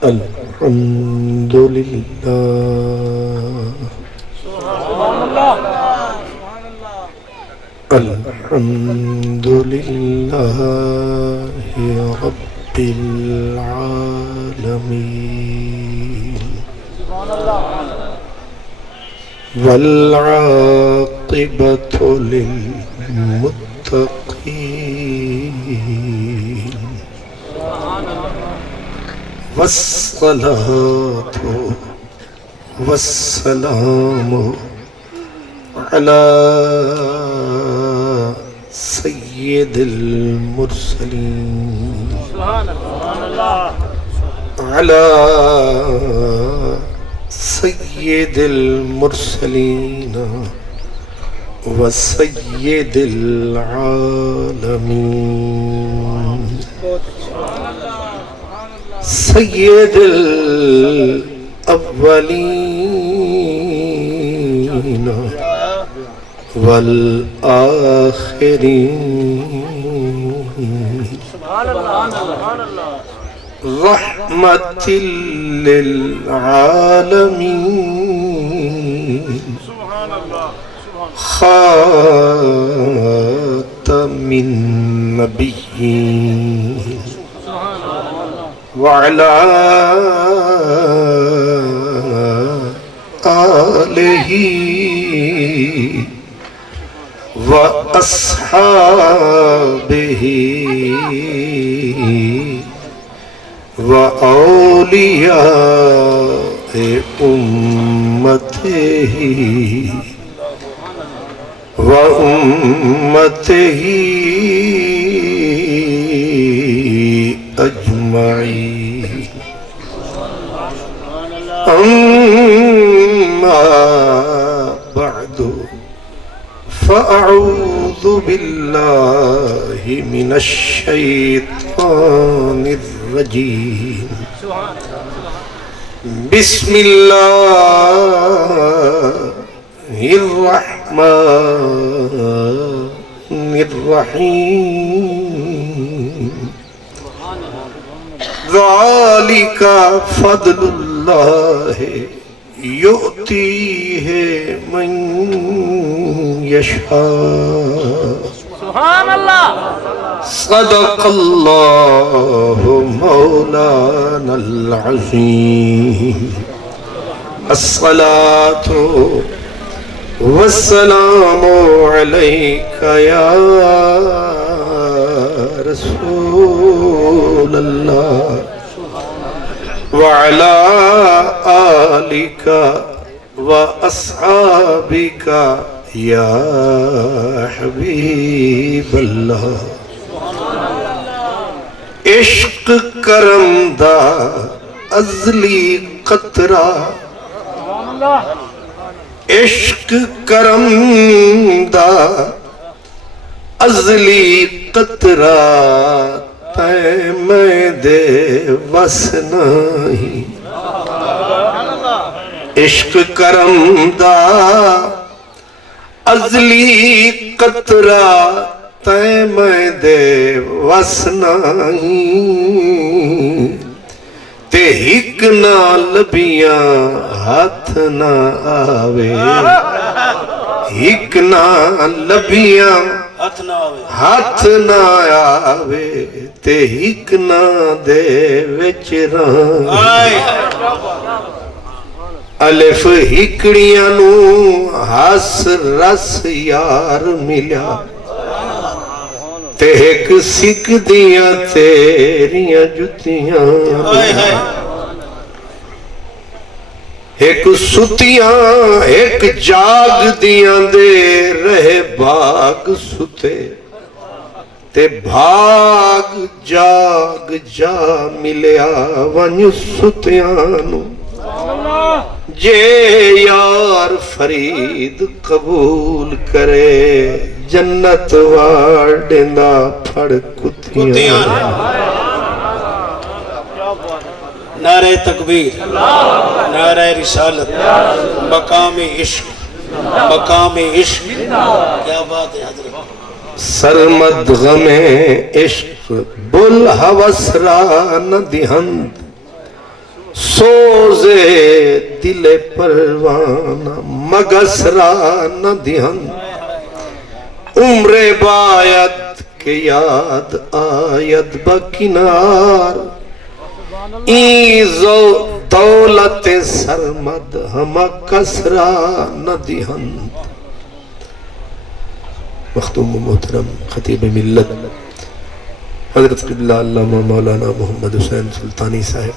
الحمد للہ الحمد للہ رب العالمین والعاقبۃ للمتقین والصلاة والسلام على سید المرسلین على سید المرسلین وسید العالمین سید الاولین والآخرین رحمت للعالمین خاتم النبیین وعلى آلہ وأصحابه وأولياء أمته وأمته أجمعين أما بعد فأعوذ بالله من الشيطان الرجيم بسم الله الرحمن الرحيم ذلك فضل الله يؤتيه من يشاء سبحان اللہ صدق اللہ مولانا العظیم الصلاة والسلام علیک یا رسول اللہ وعلى آلك وأصحابك يا حبيب الله عشق کرم دا ازلی قطرہ عشق کرم دا ازلی قطرہ میں دے وس نہیں عشق کرم دا ازلی قطرہ میں دے وس نہیں تے ہک نہ لبیاں ہاتھ نہ آوے ہک نہ لبیاں ہاتھ نہ آوے تے ہک نہ دے وچ رہاں الف ہکڑیاں نو ہس رس یار ملیا تے ایک سکھ دیاں تیریاں جتیاں ایک ستیاں ایک جاگ دیاں دے رہے باغ ستے تے بھاگ جاگ جا ملیا ونج ستیانو جے یار فرید قبول کرے جنت واڑنا پھڑ کتیاں نعرہ تکبیر نعرہ رسالت مقام عشق مقام عشق کیا بات ہے حضرت سرمد غم عشق بل حوث را نہ دہند سوزے دل پروانہ مگس را نہ دہن عمر باید کہ یاد آید بکنار ایزو دولت سرمد ہم کسرا نہ دہن. مختوم محترم خطیب ملت حضرت قبلہ علامہ مولانا محمد حسین سلطانی صاحب،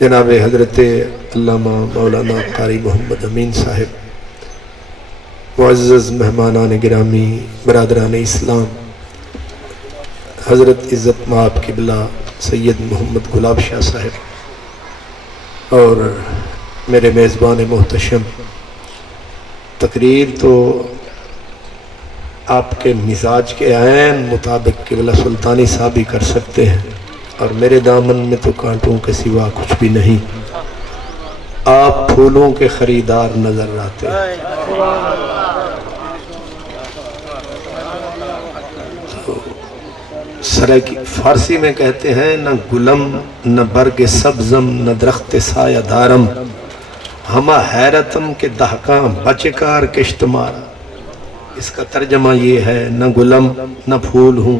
جناب حضرت علامہ مولانا قاری محمد امین صاحب، معزز مہمانان گرامی، برادران اسلام، حضرت عزت مآب قبلہ سید محمد گلاب شاہ صاحب، اور میرے میزبان محتشم. تقریر تو آپ کے مزاج کے عین مطابق قبلہ سلطانی صاحب ہی کر سکتے ہیں، اور میرے دامن میں تو کانٹوں کے سوا کچھ بھی نہیں. آپ پھولوں کے خریدار نظر آتے ہیں. سرکی فارسی میں کہتے ہیں نہ گلم نہ برگ سبزم نہ درخت سایہ دارم، ہما حیرتم کے دہکاں بچکار کشتمار. اس کا ترجمہ یہ ہے نہ گلم نہ پھول ہوں،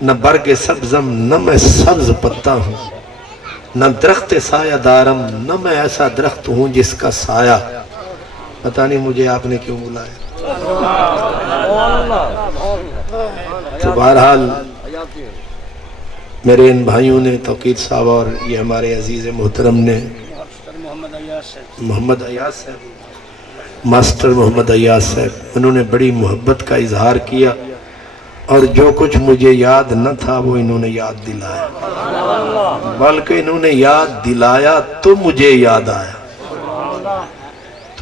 نہ برگ سبزم نہ میں سبز پتا ہوں، نہ درخت سایہ دارم نہ میں ایسا درخت ہوں جس کا سایہ. پتہ نہیں مجھے آپ نے کیوں بلایا. تو بہرحال میرے ان بھائیوں نے، توقیر صاحب اور یہ ہمارے عزیز محترم نے، محمد ایاز صاحب، ماسٹر محمد ایاز صاحب، انہوں نے بڑی محبت کا اظہار کیا، اور جو کچھ مجھے یاد نہ تھا وہ انہوں نے یاد دلایا، بلکہ انہوں نے یاد دلایا تو مجھے یاد آیا.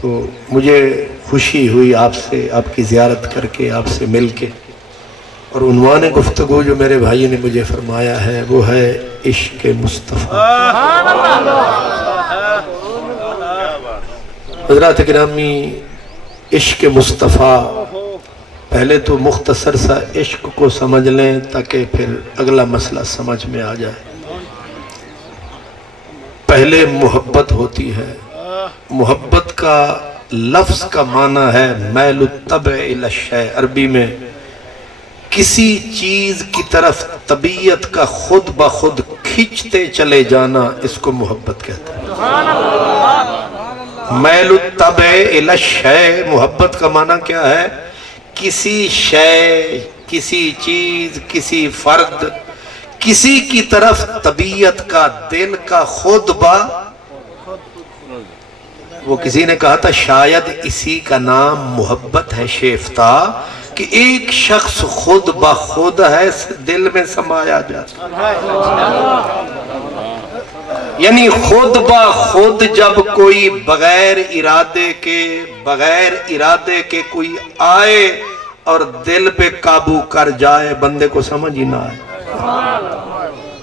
تو مجھے خوشی ہوئی آپ سے، آپ کی زیارت کر کے، آپ سے مل کے. اور عنوان گفتگو جو میرے بھائی نے مجھے فرمایا ہے وہ ہے عشق مصطفیٰ. حضرات گرامی، عشق مصطفیٰ، پہلے تو مختصر سا عشق کو سمجھ لیں تاکہ پھر اگلا مسئلہ سمجھ میں آ جائے. پہلے محبت ہوتی ہے. محبت کا لفظ کا معنی ہے میل الطبع الی الشیء. عربی میں کسی چیز کی طرف طبیعت کا خود بخود کھینچتے چلے جانا، اس کو محبت کہتے ہیں. میل الطبع الی الشیء، محبت کا معنی کیا ہے؟ کسی شے، کسی چیز، کسی فرد، کسی کی طرف طبیعت کا، دل کا خود وہ کسی نے کہا تھا شاید اسی کا نام محبت ہے شیفتہ، کہ ایک شخص خود بخود ہے دل میں سمایا جاتا. یعنی خود بخود جب کوئی بغیر ارادے کے کوئی آئے اور دل پہ قابو کر جائے، بندے کو سمجھ ہی نہ آئے.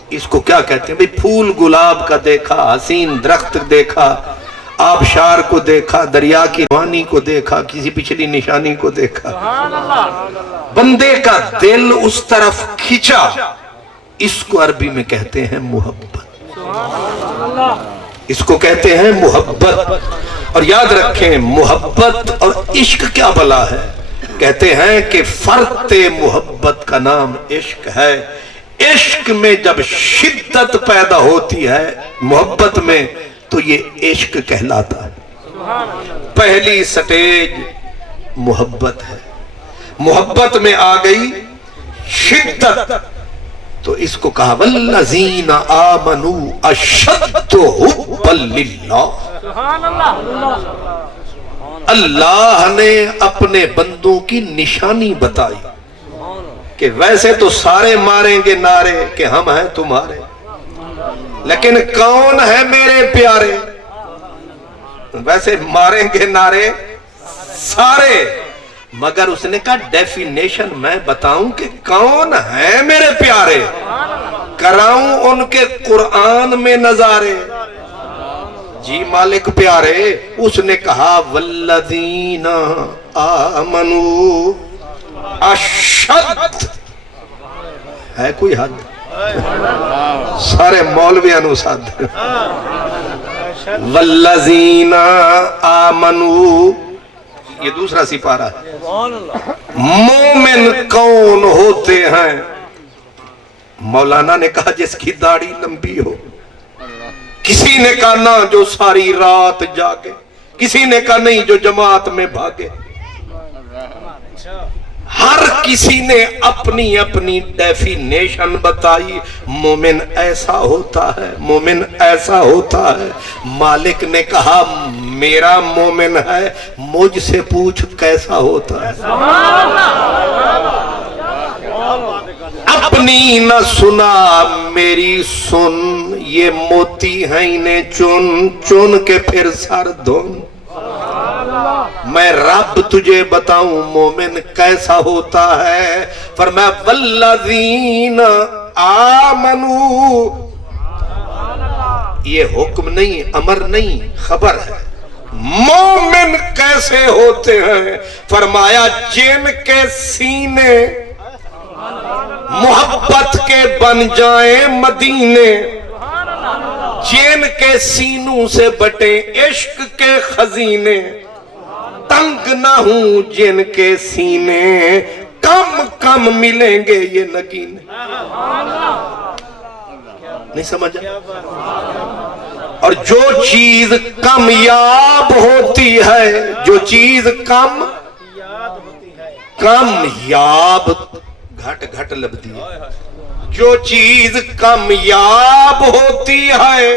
اس کو کیا کہتے ہیں؟ بھئی پھول گلاب کا دیکھا، حسین درخت دیکھا، آبشار کو دیکھا، دریا کی روانی کو دیکھا، کسی پچھلی نشانی کو دیکھا، بندے کا دل اس طرف کھینچا، اس کو عربی میں کہتے ہیں محبت. اس کو کہتے ہیں محبت. اور یاد رکھیں محبت اور عشق کیا بلا ہے. کہتے ہیں کہ فرط محبت کا نام عشق ہے. عشق میں جب شدت پیدا ہوتی ہے محبت میں تو یہ عشق کہلاتا ہے. پہلی سٹیج محبت ہے. محبت میں آ گئی شدت تو اس کو کہا والذین آمنوا اشد حبا للہ. اللہ نے اپنے بندوں کی نشانی بتائی کہ ویسے تو سارے ماریں گے نعرے کہ ہم ہیں تمہارے، لیکن کون ہے میرے پیارے. ویسے ماریں گے نعرے سارے، مگر اس نے کہا ڈیفینیشن میں بتاؤں کہ کون ہے میرے پیارے، کراؤں ان کے قرآن میں نظارے. جی مالک پیارے. اس نے کہا والذین آمنوا اشد. ہے کوئی حد؟ سارے مولویاں نو ساتھ والذین آمنو، یہ دوسرا سپارہ ہے۔ مومن کون ہوتے ہیں؟ مولانا نے کہا جس کی داڑھی لمبی ہو، کسی نے کہا نہ جو ساری رات جاگے، کسی نے کہا نہیں جو جماعت میں بھاگے۔ ہر کسی نے اپنی اپنی ڈیفینیشن بتائی۔ مومن ایسا ہوتا ہے، مومن ایسا ہوتا ہے۔ مالک نے کہا میرا مومن ہے، مجھ سے پوچھ کیسا ہوتا ہے۔ اپنی نہ سنا میری سن، یہ موتی ہیں انہیں چن چن کے پھر سر دھن۔ میں رب تجھے بتاؤں مومن کیسا ہوتا ہے۔ فرمایا والذین آمنو، یہ حکم نہیں، امر نہیں، خبر ہے۔ مومن کیسے ہوتے ہیں؟ فرمایا جن کے سینے محبت کے بن جائیں مدینے، جن کے سینوں سے بٹے عشق کے خزینے، تنگ نہ ہوں جن کے سینے، کم کم ملیں گے یہ نگینے۔ نہیں سمجھا؟ اور جو چیز کامیاب ہوتی ہے، جو چیز کم یاب، گھٹ گھٹ لبدی ہے، جو چیز کامیاب ہوتی ہے،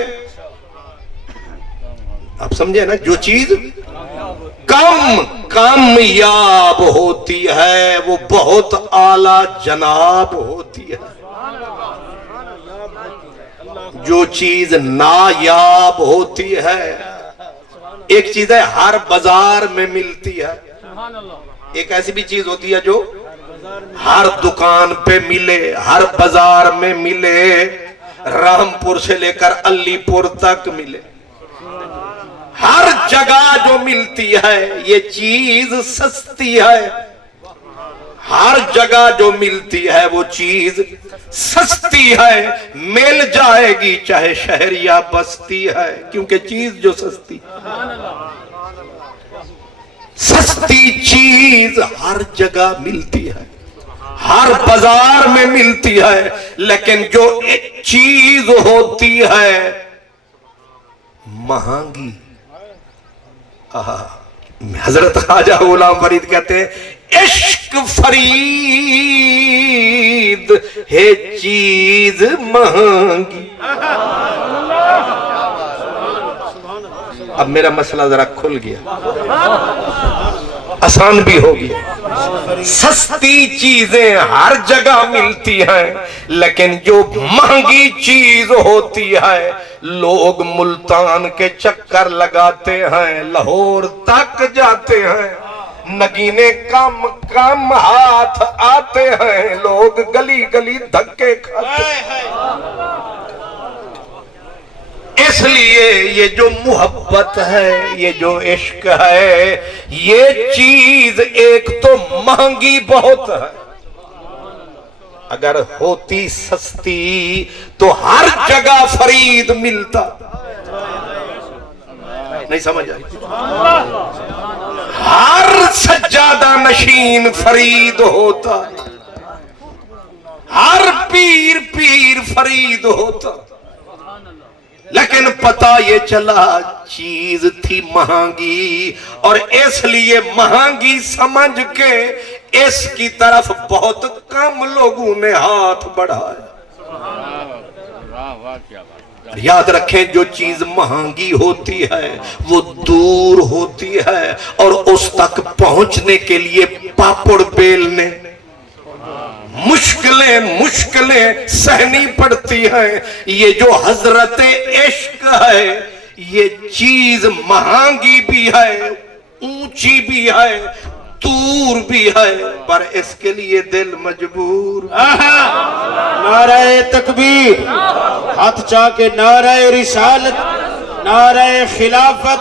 آپ سمجھے نا، جو چیز کامیاب ہوتی ہے وہ بہت اعلیٰ جناب ہوتی ہے۔ جو چیز نایاب ہوتی ہے، ایک چیز ہے ہر بازار میں ملتی ہے، ایک ایسی بھی چیز ہوتی ہے جو ہر دکان پہ ملے، ہر بازار میں ملے، رامپور سے لے کر علی پور تک ملے، ہر جگہ جو ملتی ہے یہ چیز سستی ہے۔ ہر جگہ جو ملتی ہے وہ چیز سستی ہے، مل جائے گی چاہے شہر یا بستی ہے، کیونکہ چیز جو سستی چیز ہر جگہ ملتی ہے، ہر بازار میں ملتی ہے، لیکن جو ایک چیز ہوتی ہے مہنگی، حضرت خواجہ غلام فرید کہتے ہیں عشق فرید ہے چیز مہنگی۔ اب میرا مسئلہ ذرا کھل گیا، آسان بھی ہو گیا۔ سستی چیزیں ہر جگہ ملتی ہیں، لیکن جو مہنگی چیز ہوتی ہے لوگ ملتان کے چکر لگاتے ہیں، لاہور تک جاتے ہیں، نگینے کم کم ہاتھ آتے ہیں، لوگ گلی گلی دھکے کھاتے ہیں۔ اس لیے یہ جو محبت ہے، یہ جو عشق ہے، یہ چیز ایک تو مہنگی بہت ہے، اگر ہوتی سستی تو ہر جگہ فرید ملتا۔ نہیں سمجھ آئی؟ ہر سجادہ نشین فرید ہوتا، ہر پیر پیر فرید ہوتا، لیکن پتہ یہ چلا چیز تھی مہنگی، اور اس لیے مہنگی سمجھ کے اس کی طرف بہت کم لوگوں نے ہاتھ بڑھائے۔ یاد رکھیں جو چیز مہنگی ہوتی ہے وہ دور ہوتی ہے، اور اس تک پہنچنے کے لیے پاپڑ بیلنے مشکلیں سہنی پڑتی ہیں۔ یہ جو حضرت عشق ہے یہ چیز مہنگی بھی ہے، اونچی بھی ہے، دور بھی ہے، پر اس کے لیے دل مجبور۔ نعرہ تکبیر، ہاتھ چاہ کے نعرہ رسالت، نعرہ خلافت،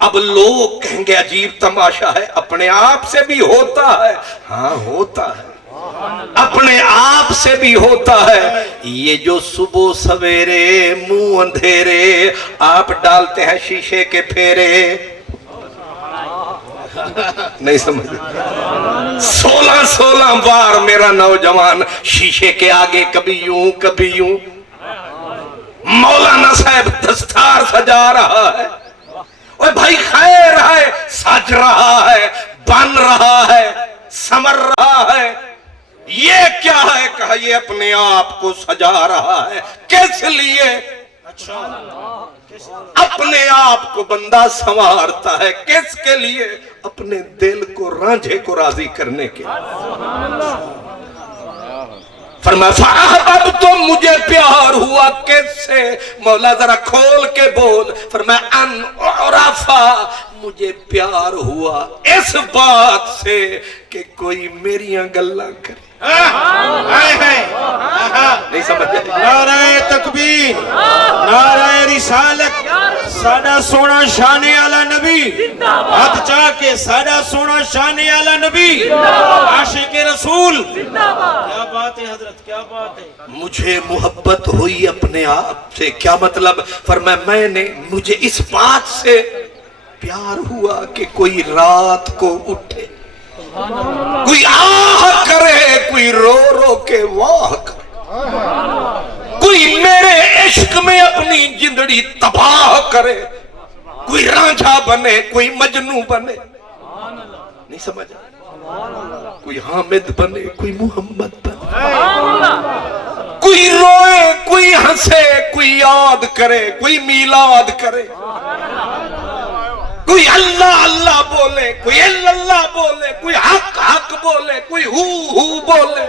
اب لوگ کہیں گے عجیب تماشا ہے، اپنے آپ سے بھی ہوتا ہے۔ ہاں ہوتا ہے، اپنے آپ سے بھی ہوتا ہے۔ یہ جو صبح سویرے منہ اندھیرے آپ ڈالتے ہیں شیشے کے پھیرے، نہیں سمجھ، 16 بار میرا نوجوان شیشے کے آگے کبھی یوں کبھی یوں، مولانا صاحب دستار سجا رہا ہے، اوہ بھائی خیر ہے، سج رہا ہے، بن رہا ہے، سمر رہا ہے۔ یہ کیا ہے؟ کہا یہ اپنے آپ کو سجا رہا ہے۔ کس لیے؟ اپنے آپ کو بندہ سنوارتا ہے، کس کے لیے؟ اپنے دل کو، رانجھے کو راضی کرنے کے۔ فرمایا فَأَحْبَبْتُ، تو مجھے پیار ہوا کس سے؟ مولا ذرا کھول کے بول۔ فرمایا ان اعرفا، مجھے پیار ہوا اس بات سے کہ کوئی میریاں گلاں کرے۔ نہیں سمجھے؟ نعرہ تکبیر، نعرہ رسالت، ساڈا سونا شان آلا نبی، ہاتھ چاہ کے ساڈا سونا شان آلا نبی، عاشق رسول۔ کیا بات ہے حضرت، کیا بات ہے۔ مجھے محبت ہوئی اپنے آپ سے، کیا مطلب؟ فرمایا مجھے اس بات سے پیار ہوا کہ کوئی رات کو اٹھے، کوئی آہ کرے، کوئی رو رو کے واہ کرے، کوئی میرے عشق میں اپنی زندگی تباہ کرے، کوئی رانجھا بنے، کوئی مجنوں بنے، نہیں سمجھا؟ کوئی حامد بنے، کوئی محمد بنے، کوئی روئے، کوئی ہنسے، کوئی یاد کرے، کوئی میلاد کرے، کوئی اللہ اللہ بولے، کوئی اللہ بولے، کوئی حق حق بولے، کوئی ہو بولے،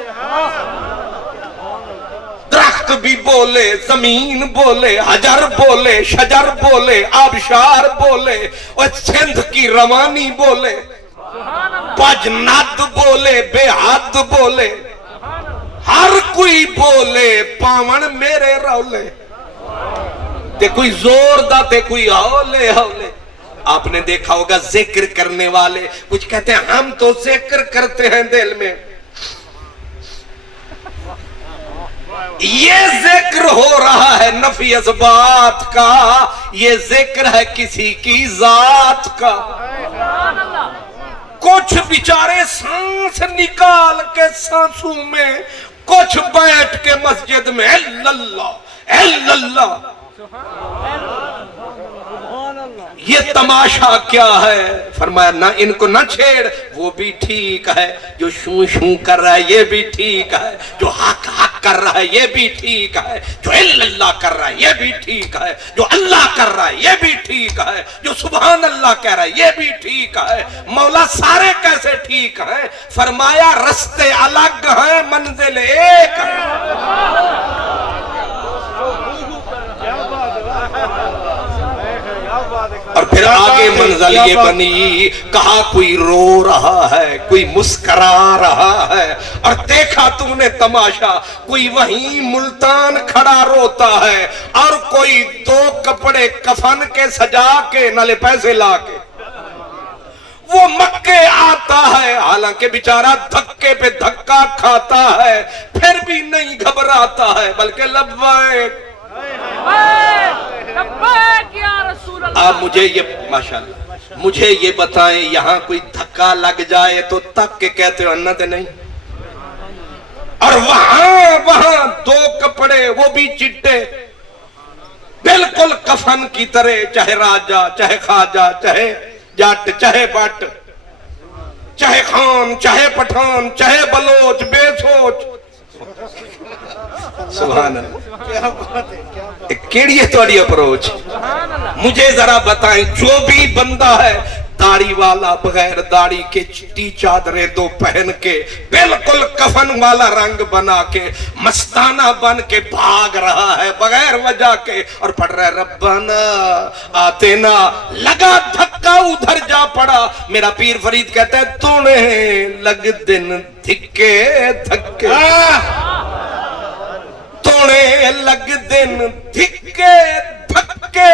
درخت بھی بولے، زمین بولے، حجر بولے، شجر بولے، آبشار بولے، اور سندھ کی روانی بولے، پجند بولے، بے حد بولے، ہر کوئی بولے، پاون میرے رولے، تے کوئی زور دا تے کوئی ہولے ہولے۔ آپ نے دیکھا ہوگا ذکر کرنے والے کچھ کہتے ہیں ہم تو ذکر کرتے ہیں دل میں، یہ ذکر ہو رہا ہے نفی اثبات کا، یہ ذکر ہے کسی کی ذات کا۔ کچھ بیچارے سانس نکال کے سانسوں میں، کچھ بیٹھ کے مسجد میں اللہ اللہ۔ یہ تماشا کیا ہے؟ فرمایا نہ ان کو نہ چھیڑ، وہ بھی ٹھیک ہے، جو شوں شوں کر رہا ہے یہ بھی ٹھیک ہے، جو حق حق کر رہا ہے یہ بھی ٹھیک ہے، جو اللہ کر رہا ہے یہ بھی ٹھیک ہے، جو اللہ کر رہا ہے یہ بھی ٹھیک ہے، جو سبحان اللہ کہہ رہا ہے یہ بھی ٹھیک ہے۔ مولا سارے کیسے ٹھیک ہیں؟ فرمایا رستے الگ ہیں، منزل ایک ہے۔ اور پھر آگے منزل یہ بنی، کہا کوئی رو رہا ہے، کوئی مسکرا رہا ہے، اور دیکھا تم نے تماشا، کوئی وہیں ملتان کھڑا روتا ہے، اور کوئی 2 کپڑے کفن کے سجا کے نالے پیسے لا کے وہ مکے آتا ہے، حالانکہ بیچارہ دھکے پہ دھکا کھاتا ہے، پھر بھی نہیں گھبراتا ہے، بلکہ لبیک آپ مجھے یہ ماشاءاللہ مجھے یہ بتائیں، یہاں کوئی دھکا لگ جائے تو تک کے کہتے ہو انت نہیں، اور وہاں 2 کپڑے وہ بھی چٹے بالکل کفن کی طرح، چاہے راجہ چاہے خواجہ چاہے جٹ چاہے بٹ چاہے خان چاہے پٹھان چاہے بلوچ بے سوچ، سبحان اللہ، کیڑی ہے تھوڑی اپروچ؟ مجھے ذرا بتائیں، جو بھی بندہ ہے داڑھی والا بغیر داڑھی کے چٹی چادریں 2 پہن کے بالکل کفن والا رنگ بنا کے مستانہ بن کے بھاگ رہا ہے بغیر وجہ کے، اور پڑھ رہا ہے ربنا آتینا، لگا دھکا ادھر جا پڑا۔ میرا پیر فرید کہتا ہے تونے لگ دن دھکے دھکے، تونے لگ دن دھکے دھکے،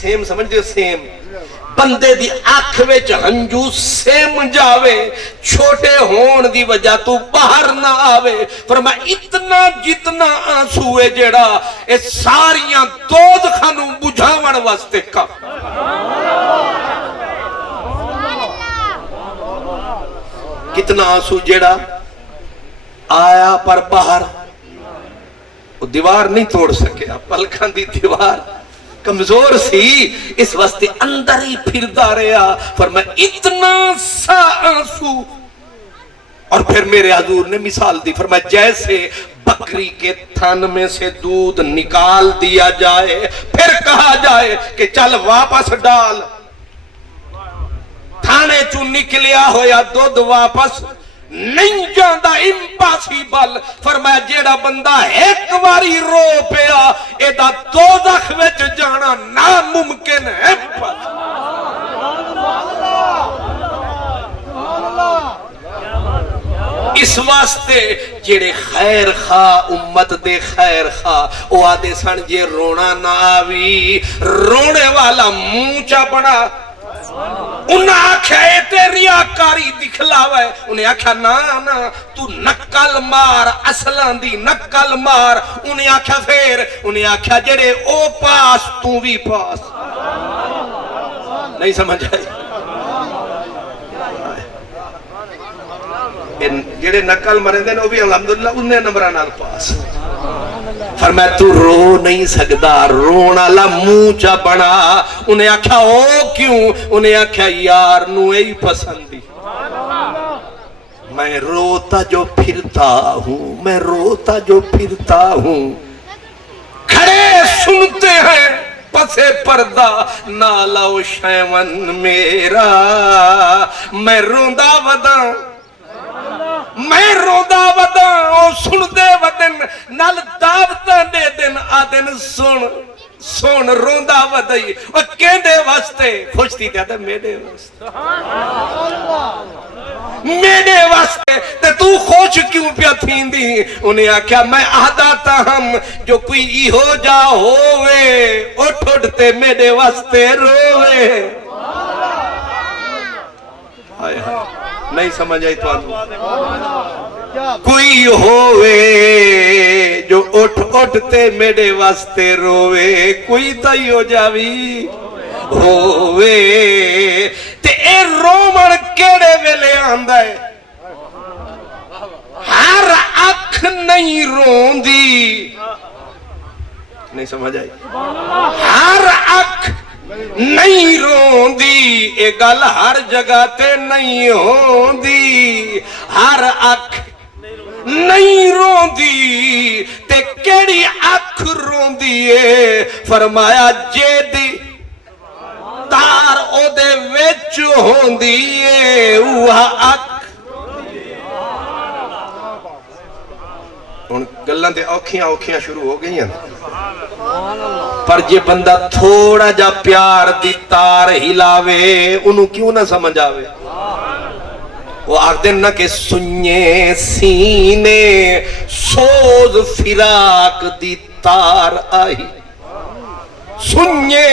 سیم سمجھ دیو سیم بندے دی آنکھ وچ ہنجو سیم جاوے چھوٹے ہون دی وجہ تو باہر نہ آوے فرمایا اتنا جتنا آنسو ہے جیڑا اے ساریاں دوزخاں نوں بجھاون واسطے کا کتنا آنسو جیڑا آیا پر باہر وہ دیوار نہیں توڑ سکیا پلکان دی دیوار کمزور سی اس واسطے اندر ہی پھردا رہا فرمایا اتنا سا آنسو اور پھر میرے حضور نے مثال دی فرمایا جیسے بکری کے تھن میں سے دودھ نکال دیا جائے پھر کہا جائے کہ چل واپس ڈال تھانے چوں نکلیا ہویا دودھ واپس نہیں جاندہ امپاسیبل فرمایا جیڑا بندہ ایک واری رو پیا ایدہ دوزخ وچ جانا ناممکن ہے اس واسطے جیڑے خیر خواہ امت دے خیر خواہ او آدھے سن جے رونا نہ آوی رونے والا مونچا بنا انہیں آکھا اے تیری آکاری دکھلاوے انہیں آکھا نا تو نکل مار اصلان دی نکل مار انہیں آکھا پھر انہیں آکھا جڑے او پاس تو بھی پاس نہیں سمجھ آئی جڑے نکل مرے دے وہ بھی الحمدللہ انہیں نمبرہ نال پاس فرمایا تو رو نہیں سکتا رونا لا مونچا بنا انہیں آکھا او کیوں انہیں آکھا یار نو ای پسندی میں روتا جو پھرتا ہوں میں روتا جو پھرتا ہوں کھڑے سنتے ہیں پسے پردہ نالا و شیون میرا میں روندہ وداں میں روندہ وداں او سن دے ودن نال دعوتاں دے دن آدن سن روندہ ودائی اور کہندے واسطے خوش تھی تیادہ میڈے واسطے میڈے واسطے تے تو خوش کیوں پیا تھین دی انہیں آکھا میں آدھا تاہم جو کوئی ای ہو جا ہووے اٹھ اٹھتے میڈے واسطے رووے آئے ہاں نہیں سمجھ آئی تو کوئی ہووے جو اٹھ اٹھتے میرے واسطے رووے کوئی تائی ہو جاوی ہووے تے اے رومن کیڑے ویلے آندہ ہے ہر اکھ نہیں رون دی نہیں سمجھ آئی ہر اکھ نہیں رون دی اے گل ہر جگہ تے نہیں ہون دی ہر اکھ نہیں رون دی تے کیڑی اکھ رون دیئے فرمایا جے دی تار او دے وچ ہون دیئے اوہا اکھ ان گلن دے اوکھیاں شروع ہو گئی ہیں پر جے بندہ تھوڑا جا پیار دی تار ہلاوے انہوں کیوں نہ سمجھ آوے وہ آگ دن نہ کہ سنیے سینے سوز فراق دی تار آئی سنیے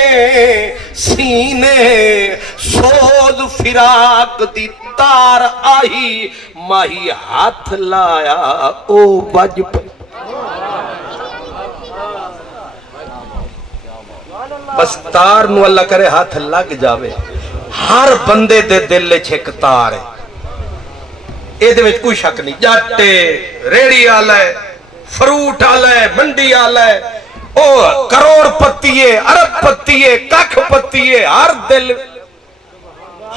سینے سوز فراق دی تار آئی ماہی ہاتھ لایا او بج پہ بس تار نو اللہ کرے ہاتھ لگ جاوے ہر بندے دے دل چھک تار ہے اے دے وچ کوئی شک نہیں جاٹے ریڑی آلہ ہے فروٹ آلہ ہے منڈی آلہ ہے او کروڑ پتیے عرب پتیے ککھ پتیے ہر دل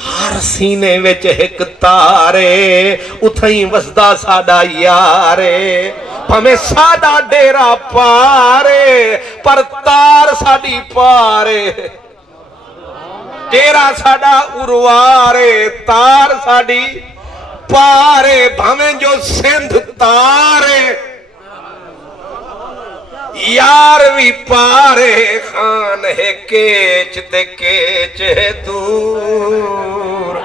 ہر سینے وچ ایک تارے اتھائیں وسدا ساڈا یارے ہمیں ساڈا ڈیرا پارے پر تار ساڈی پارے ڈیرا ساڈا اروارے تار ساڈی پارے بھمیں جو سندھ تارے یار بھی پارے خان ہے کیچ تے کیچ ہے دور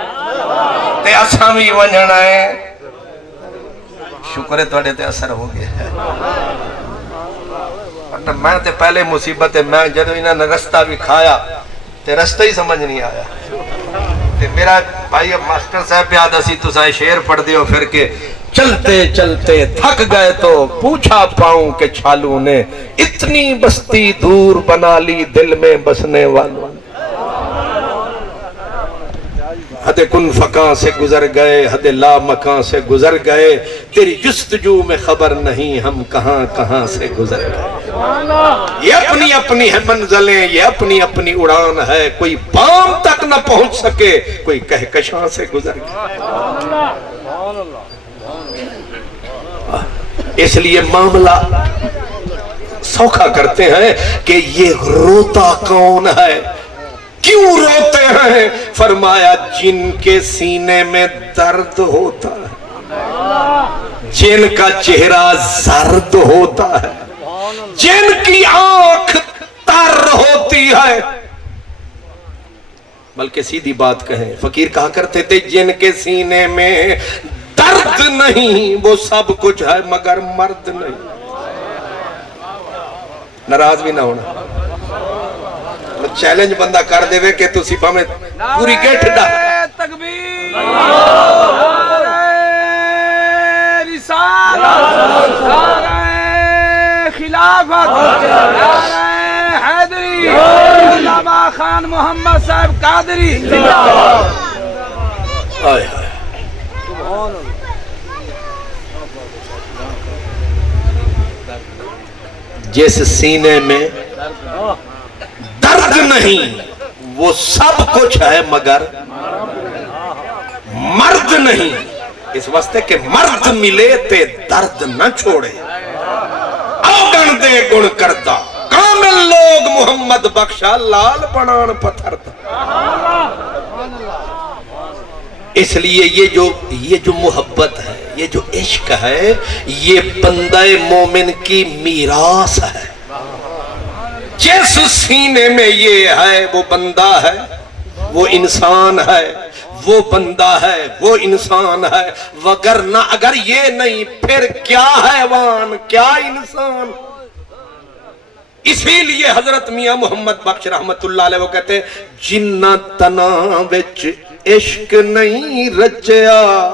تے اساں بھی ونجنا ہے شکر ہے توڑے تے اثر ہو گیا ہے میں تے پہلے مصیبت ہے میں جدو انہاں نے رستہ بھی کھایا تے رستہ ہی سمجھ نہیں آیا تے میرا بھائی اب ماسٹر صاحب پہ آدھا سی تو سائے شیر پڑھ دیو پھر کے چلتے چلتے تھک گئے تو پوچھا پاؤں کہ چھالوں نے اتنی بستی دور بنا لی دل میں بسنے والوں نے حد کن فکاں سے گزر گئے حد لا مکاں سے گزر گئے تیری جستجو میں خبر نہیں ہم کہاں کہاں سے گزر گئے یہ اپنی اپنی ہے منزلیں یہ اپنی اپنی اڑان ہے کوئی بام تک نہ پہنچ سکے کوئی کہکشاں سے گزر گئے اس لیے معاملہ سوکھا کرتے ہیں کہ یہ روتا کون ہے کیوں روتے ہیں فرمایا جن کے سینے میں درد ہوتا ہے جن کا چہرہ زرد ہوتا ہے جن کی آنکھ تر ہوتی ہے بلکہ سیدھی بات کہیں فقیر کہا کرتے تھے جن کے سینے میں درد نہیں وہ سب کچھ ہے مگر مرد نہیں ناراض بھی نہ ہونا چیلنج بندہ کر دے وے کہ تسی پاویں پوری گیٹ ڈا تکبیر نعرہ رسالت نعرہ خلافت نعرہ حیدری علامہ خان محمد صاحب قادری آئے جس سینے میں درد نہیں وہ سب کچھ ہے مگر مرد نہیں اس واسطے کہ مرد ملے تے درد نہ چھوڑے اوگن دے گن کرتا کامل لوگ محمد بخشا لال پڑان پتھر دا اس لیے یہ جو محبت ہے یہ جو عشق ہے یہ بندہ مومن کی میراث ہے جس سینے میں یہ ہے وہ بندہ ہے وہ انسان ہے وہ بندہ ہے وہ انسان ہے وگرنہ اگر یہ نہیں پھر کیا حیوان کیا انسان اسی لیے حضرت میاں محمد بخش رحمت اللہ علیہ وہ کہتے ہیں جنہ تنا وچ عشق نہیں رچیا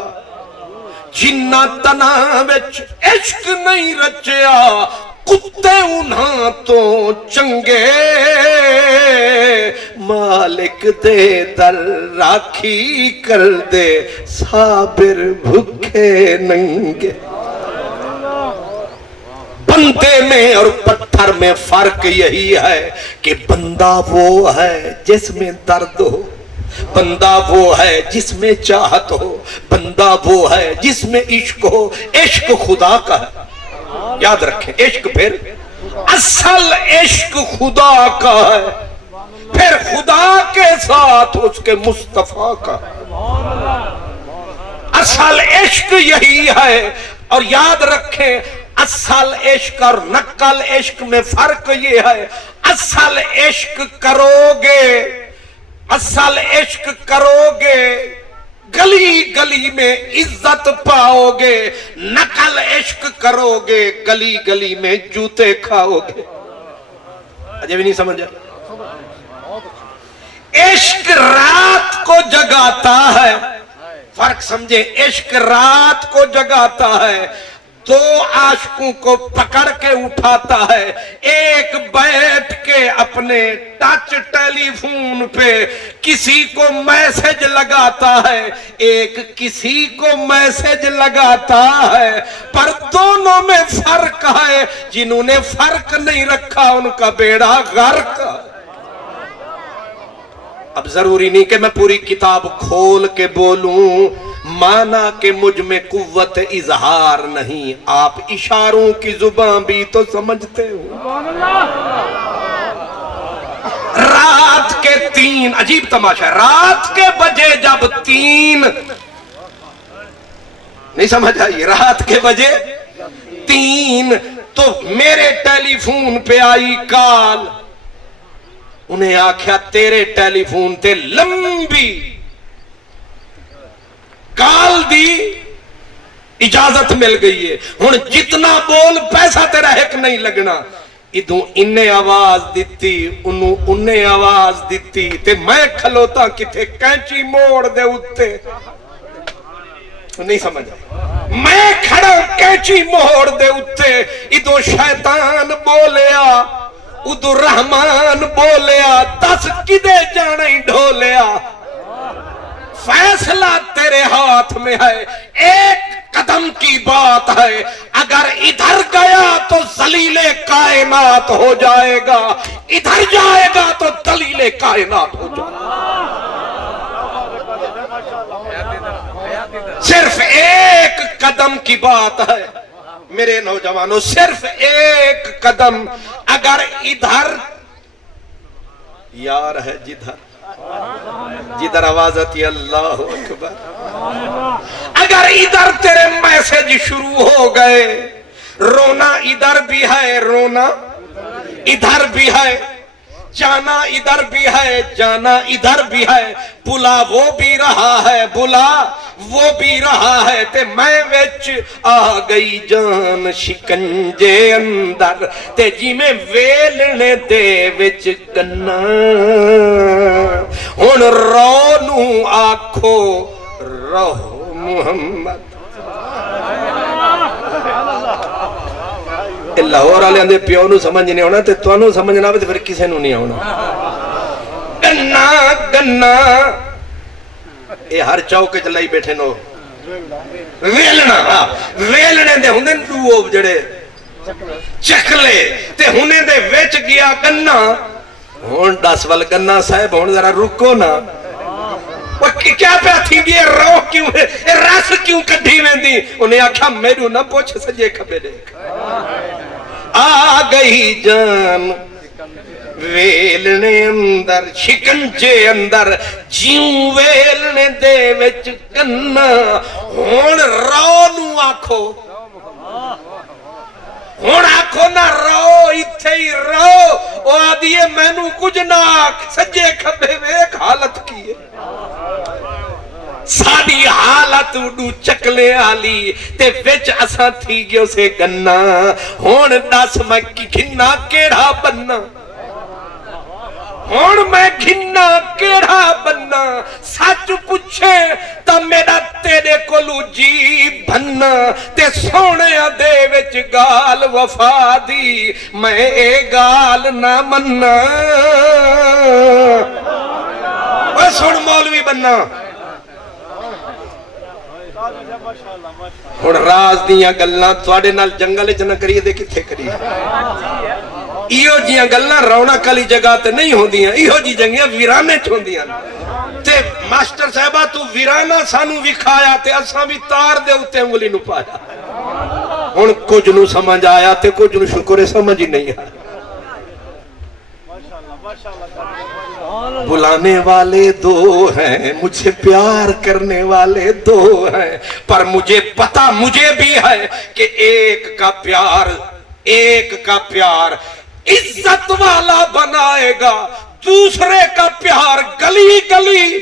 جنہ تنا وچ عشق نہیں رچیا کتے انہاں تو چنگے مالک دے در راکھی کر دے صابر بھکھے ننگے بندے میں اور پتھر میں فرق یہی ہے کہ بندہ وہ ہے جس میں درد ہو بندہ وہ ہے جس میں چاہت ہو بندہ وہ ہے جس میں عشق ہو عشق خدا کا ہے یاد رکھیں عشق پھر اصل عشق خدا کا ہے پھر خدا کے ساتھ اس کے مصطفیٰ کا اصل عشق یہی ہے اور یاد رکھیں اصل عشق اور نقل عشق میں فرق یہ ہے اصل عشق کرو گے گلی گلی میں عزت پاؤ گے نقل عشق کرو گے گلی گلی میں جوتے کھاؤ گے اجے بھی نہیں سمجھا عشق رات کو جگاتا ہے فرق سمجھے عشق رات کو جگاتا ہے دو عاشقوں کو پکڑ کے اٹھاتا ہے ایک بیٹھ کے اپنے ٹچ ٹیلی فون پہ کسی کو میسج لگاتا ہے ایک کسی کو میسج لگاتا ہے پر دونوں میں فرق ہے جنہوں نے فرق نہیں رکھا ان کا بیڑا غرق ہے اب ضروری نہیں کہ میں پوری کتاب کھول کے بولوں مانا کہ مجھ میں قوت اظہار نہیں آپ اشاروں کی زبان بھی تو سمجھتے ہو رات کے 3 عجیب تماشا ہے رات کے بجے جب 3 نہیں سمجھ آئی رات کے بجے 3 تو میرے ٹیلی فون پہ آئی کال انہیں آکھیا تیرے ٹیلی فون تے لمبی کال دی اجازت مل گئی ہے ہن جتنا بول پیسہ تیرا ایک نہیں لگنا ادوں انہیں آواز دیتی انہوں انہیں آواز دیتی تے میں کھلوتا کتے کینچی موڑ دے اتے نہیں سمجھ آئی میں کھڑا کینچی موڑ دے اتے ادوں شیطان بولیا ادوں رحمان بولیا دس کدے جانے ڈھولیا فیصلہ تیرے ہاتھ میں ہے ایک قدم کی بات ہے اگر ادھر گیا تو ذلیل کائنات ہو جائے گا ادھر جائے گا تو دلیل کائنات ہو جائے گا صرف ایک قدم کی بات ہے میرے نوجوانوں صرف ایک قدم اگر ادھر یار ہے جدھر آواز آتی اللہ اکبر اگر ادھر تیرے میسج شروع ہو گئے رونا ادھر بھی ہے رونا ادھر بھی ہے جانا ادھر بھی ہے جانا ادھر بھی ہے بلا وہ بھی رہا ہے بلا وہ بھی رہا ہے تے میں وچ آ گئی جان شکنجے اندر تے جی میں ویلنے دے وچ گنا ہن رو نو آکھو رہو محمد لاہور والے آندے پیو نو سمجھ نہیں ہونا تے تانوں سمجھنا تے پھر کسے نو نہیں آنا گنا گنا اے ہر چوک وچ لائی بیٹھے نو ویلنا ویلنے دے ہوندے دو جڑے چکلے تے ہونے دے وچ گیا گنا ہن 10 ول گنا صاحب ہن ذرا رکو نا کیا پہ تھی گی رو کیوں ہے رس کیوں کڈھی ویندی انہیں آکھا میرو نہ پوچھ سجے کھبے دیکھ آ گئی جان ویلنے اندر شکنجے اندر جیوں ویلنے دے وچ گنا ہون رو نو آکھو ہون آکھو نہ رو اتھے ہی رو او آدھیے میں نو کچھ نہ سجے کھبے ویک حالت کی ہے ساڑی حالت اڈو چکلے آلی تے وچ اساں تھی گیو سے گنا ہون 10 میں کی گھنا کیڑا بننا ہون میں گھنا کیڑا بننا سچ پوچھے تا میرا تیرے کولو جی بننا تے سونے دے وچ گال وفا دی میں اے گال نہ مننا وہ سن مولوی بننا ہن راز دیاں گلاں تواڈے نال جنگل وچ نہ کریے تے کتھے کریے ایہو جیاں گلاں رونق والی جگہ تے نہیں ہوندیاں ایہو جی جنگیاں ویرانے چ ہوندیاں تے ماسٹر صاحبہ تو ویرانہ سانو وکھایا تے اساں بھی تار دے اوتے انگلی نو پایا ہن کچھ نو سمجھ آیا تے کچھ نو شکر ہے سمجھ ہی نہیں آیا بلانے والے دو ہیں مجھے پیار کرنے والے دو ہیں پر مجھے پتا مجھے بھی ہے کہ ایک کا پیار عزت والا بنائے گا دوسرے کا پیار گلی گلی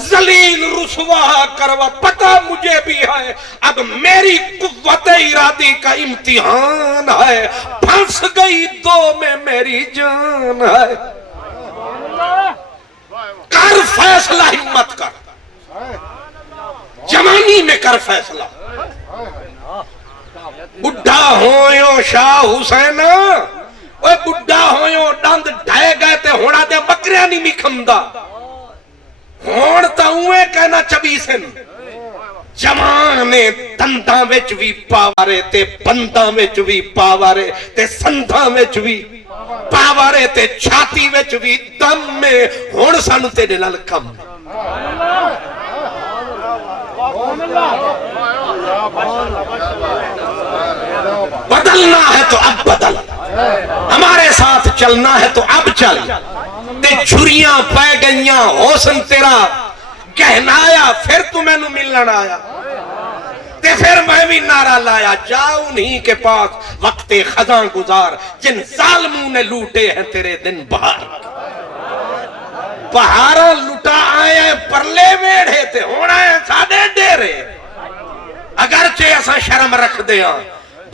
ذلیل رسوا کروا پتا مجھے بھی ہے اب میری قوت ارادی کا امتحان ہے پھنس گئی دو میں میری جان ہے کر فیصلہ ہمت کر جوانی میں کر فیصلہ بڑھا ہوئیوں شاہ حسین اوہ بڑھا ہوئیوں ڈاند ڈھائے گئے تے ہونا دے بکریاں نہیں مکھمدہ ہون تا ہوئے کہنا چبی سن جوانے دنداں وچ بھی پاوارے تے بنداں وچ بھی پاوارے تے سندھاں وچ بھی پاوارے تے چھاتی وچ بھی دم میں ہون سانو تیرے لال کم بدلنا ہے تو اب بدل ہمارے ساتھ چلنا ہے تو اب چل تے چھریاں پہ گئیاں حسن تیرا گہنایا پھر تمہیں نو ملن آیا تے پھر میں بھی نعرہ لایا جاؤ انہی کے پاس وقت خزاں گزار جن ظالموں نے لوٹے ہیں تیرے دن بہار بہارا لٹا آئے ہیں پرلے ویڑے تے ہونا ہے سادے ڈیرے اگرچہ ایسا شرم رکھ دیا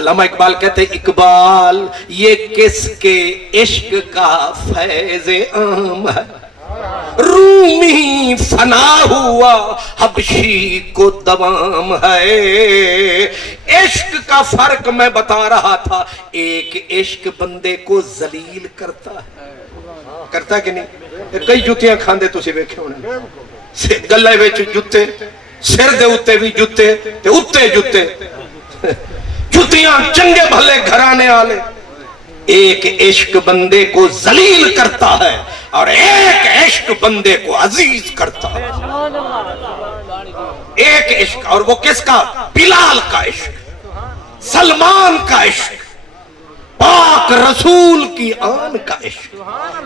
علامہ اقبال کہتے ہیں اقبال یہ کس کے عشق کا فیض عام ہے، رومی فنا ہوا حبشی کو دوام ہے۔ عشق کا فرق میں بتا رہا تھا، ایک عشق بندے کو ذلیل کرتا ہے کہ نہیں؟ کئی جوتیاں کھاندے تسی ویکھے ہونے، گلے وچ جوتے، سر دے اوتے بھی جوتے تے اوتے جوتے، جوتیاں چنگے بھلے گھرانے والے۔ ایک عشق بندے کو ذلیل کرتا ہے اور ایک عشق بندے کو عزیز کرتا ہے۔ ایک عشق، اور وہ کس کا؟ بلال کا عشق، سلمان کا عشق، پاک رسول کی آن کا عشق،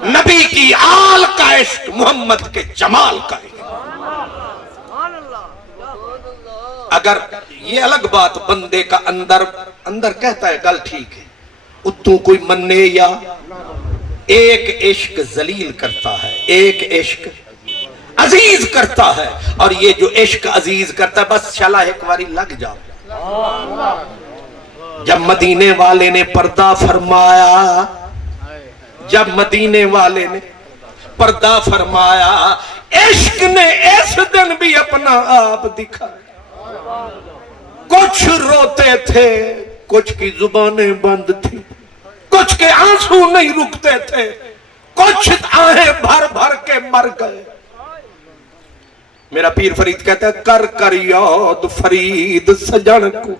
نبی کی آل کا عشق، محمد کے جمال کا عشق۔ اگر یہ الگ بات بندے کا اندر کہتا ہے گل ٹھیک ہے، اتوں کوئی مننے، یا ایک عشق ذلیل کرتا ہے، ایک عشق عزیز کرتا ہے، اور یہ جو عشق عزیز کرتا ہے بس شلا ایک واری لگ جاؤ۔ جب مدینے والے نے پردہ فرمایا، جب مدینے والے نے پردہ فرمایا، عشق نے اس دن بھی اپنا آپ دکھا۔ کچھ روتے تھے، کچھ کی زبانیں بند تھی، کچھ کے آنسو نہیں رکتے تھے، کچھ آہیں بھر بھر کے مر گئے۔ میرا پیر فرید کہتا ہے کر کر یاد فرید سجن کو،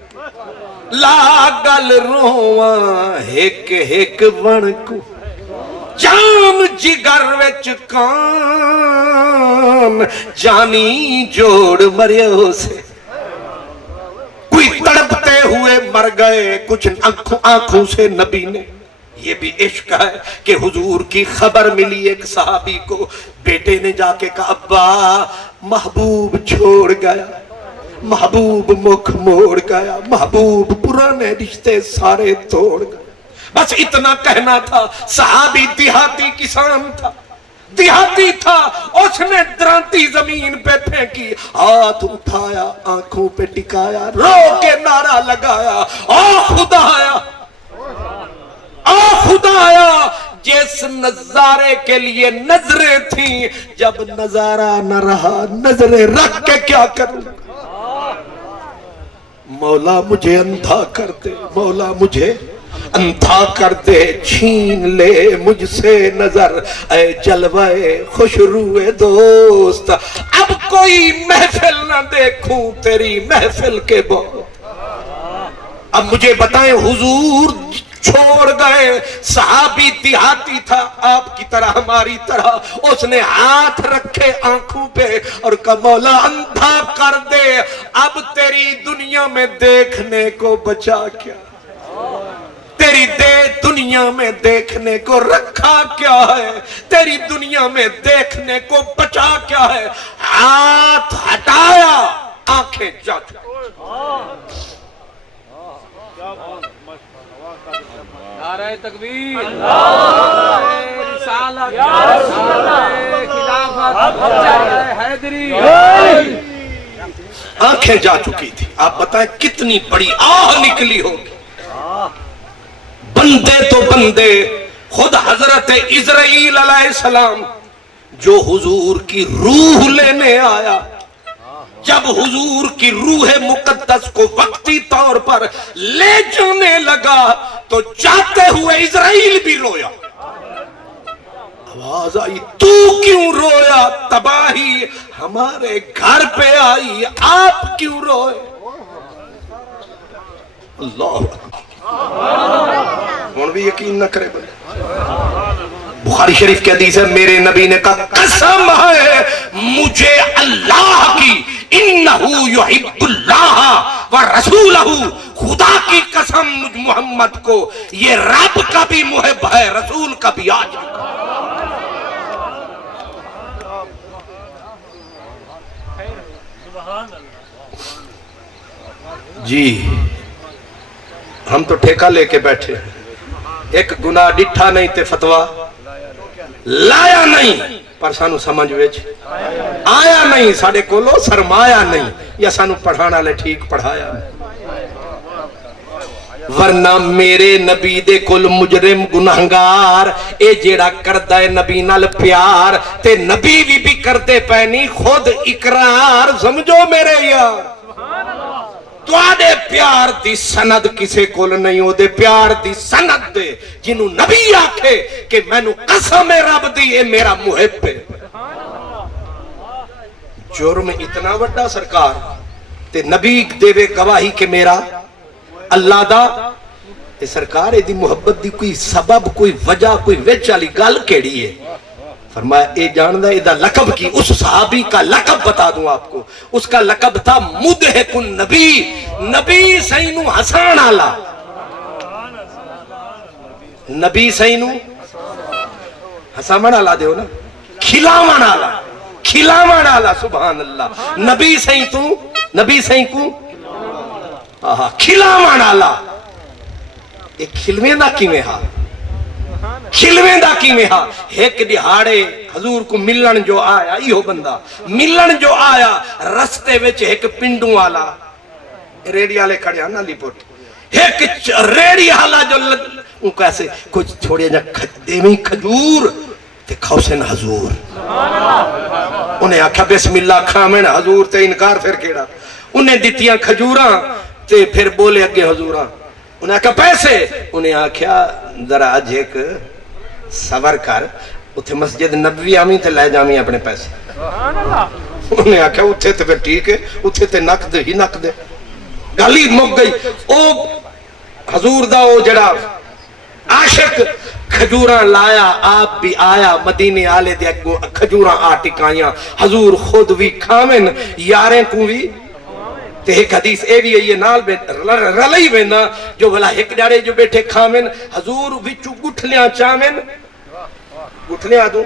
لاگل رواں ہک ہک بن کو، جان جگر وچ کان جانی جوڑ مریو سے۔ کوئی تڑپتے ہوئے مر گئے، کچھ آنکھوں سے نبی نے۔ یہ بھی عشق ہے کہ حضور کی خبر ملی ایک صحابی کو، بیٹے نے جا کے کہا ابا محبوب چھوڑ گیا، محبوب مکھ موڑ گیا، محبوب پرانے رشتے سارے توڑ گئے۔ بس اتنا کہنا تھا۔ صحابی دیہاتی کسان تھا، دیہاتی تھا، اس نے درانتی زمین پہ پھینکی، ہاتھ اٹھایا، آنکھوں پہ ٹکایا، رو کے نعرہ لگایا، او خدایا، او خدایا، جس نظارے کے لیے نظریں تھیں، جب نظارہ نہ رہا نظریں رکھ کے کیا کروں؟ مولا مجھے اندھا کر دے، مولا مجھے اندھا کر دے، چھین لے مجھ سے نظر، اے جلوے خوش روئے دوست، اب کوئی محفل نہ دیکھوں تیری محفل کے بعد۔ اب مجھے بتائیں، حضور چھوڑ گئے، صحابی دیہاتی تھا آپ کی طرح ہماری طرح، اس نے ہاتھ رکھے آنکھوں پہ اور کہا مولا اندھا کر دے، اب تیری دنیا میں دیکھنے کو بچا کیا، تیری دنیا میں دیکھنے کو رکھا کیا ہے، تیری دنیا میں دیکھنے کو بچا کیا ہے؟ ہاتھ ہٹایا، آنکھیں جا چکی۔ نعرہ تکبیر، نعرہ رسالت، نعرہ خلافت، نعرہ حیدری۔ آنکھیں جا چکی تھی۔ آپ بتائیں کتنی بڑی آہ نکلی ہوگی۔ بندے تو بندے، خود حضرت اسرائیل علیہ السلام جو حضور کی روح لینے آیا، جب حضور کی روح مقدس کو وقتی طور پر لے جانے لگا تو جاتے ہوئے اسرائیل بھی رویا۔ آواز آئی تو کیوں رویا؟ تباہی ہمارے گھر پہ آئی، آپ کیوں روئے؟ اللہ ہوں بھی یقین نہ کرے بولے۔ بخاری شریف کی حدیث ہے، میرے نبی نے کہا قسم ہے مجھے اللہ کی، انہو یحب اللہ ورسولہ، خدا کی قسم مجھ محمد کو یہ رب کا بھی محب ہے، رسول کا بھی عاشق ہے۔ جی ہم تو ٹھیکہ لے کے بیٹھے ہیں، ایک گناہ ڈٹھا نہیں تے فتوہ لایا نہیں، پر سانو سمجھ ویچ آیا نہیں، ساڑے کولو سرمایا نہیں، یا سانو پڑھانا لے ٹھیک پڑھایا نہیں۔ ورنہ میرے نبی دے کل مجرم گناہگار اے جیڑا کردہ ہے نبی نال پیار تے نبی بھی کردے پینی خود اقرار سمجھو میرے یار تو آدھے پیار دی سند کسے کول نہیں ہو دے پیار دی سند دے جنہوں نبی آکھے کہ میں نو قسم رب دی اے میرا محب ہے جرم اتنا وڈا سرکار تے نبی دے گواہی کہ میرا اللہ دا تے سرکار دی محبت دی کوئی سبب کوئی وجہ کوئی وچ والی گل کیڑی ہے فرمایا اے جاندہ اے دا لقب کی اس صحابی کا لقب بتا دوں آپ کو اس کا لقب تھا مدحک النبی نبی سینو حسان آلا نبی سینو حسان آلا دے ہو نا کھلاوان آلا سبحان اللہ نبی سین تو نبی سین کو کھلاوان آلا ایک کھلویں دا کی میں ہاں کھلویں دا کی میں ہاں ایک دہاڑے حضور کو ملن جو آیا یہ بندہ ملن جو آیا رستے وچ ایک پنڈوں آلا ریڈی آلے کھڑے ہیں نا لیپوٹ ایک ریڈی آلا جو ان کو ایسے کچھ چھوڑے جا دیویں کھجور تے کھوسن حضور انہیں آکھا بسم اللہ کھامن حضور تے انکار پھر کیڑا انہیں دیتیاں کھجوراں تے پھر بولے اگے حضوراں انہیں آکھا پیسے انہیں آکھا ذرا آج ایک صبر کر اتھے مسجد نبوی آمین تے لائے جامی اپنے پیسے انہیں آکھا اتھے تے پھر ٹھیک ہے اتھے تے نک دے ہی نک دے گالی مک گئی او حضور دا او جڑا عاشق کھجوراں لایا آپ بھی آیا مدینے آلے دے کھجوراں آٹکائیاں حضور خود بھی کھامن یاریں کو بھی تے ایک حدیث اے بھی ہے یہ نال رلائی وینا جو بھلا ایک ڈاڑے جو بیٹھے کھامن حضور وچو گٹھلیاں چامن گٹھلیاں دوں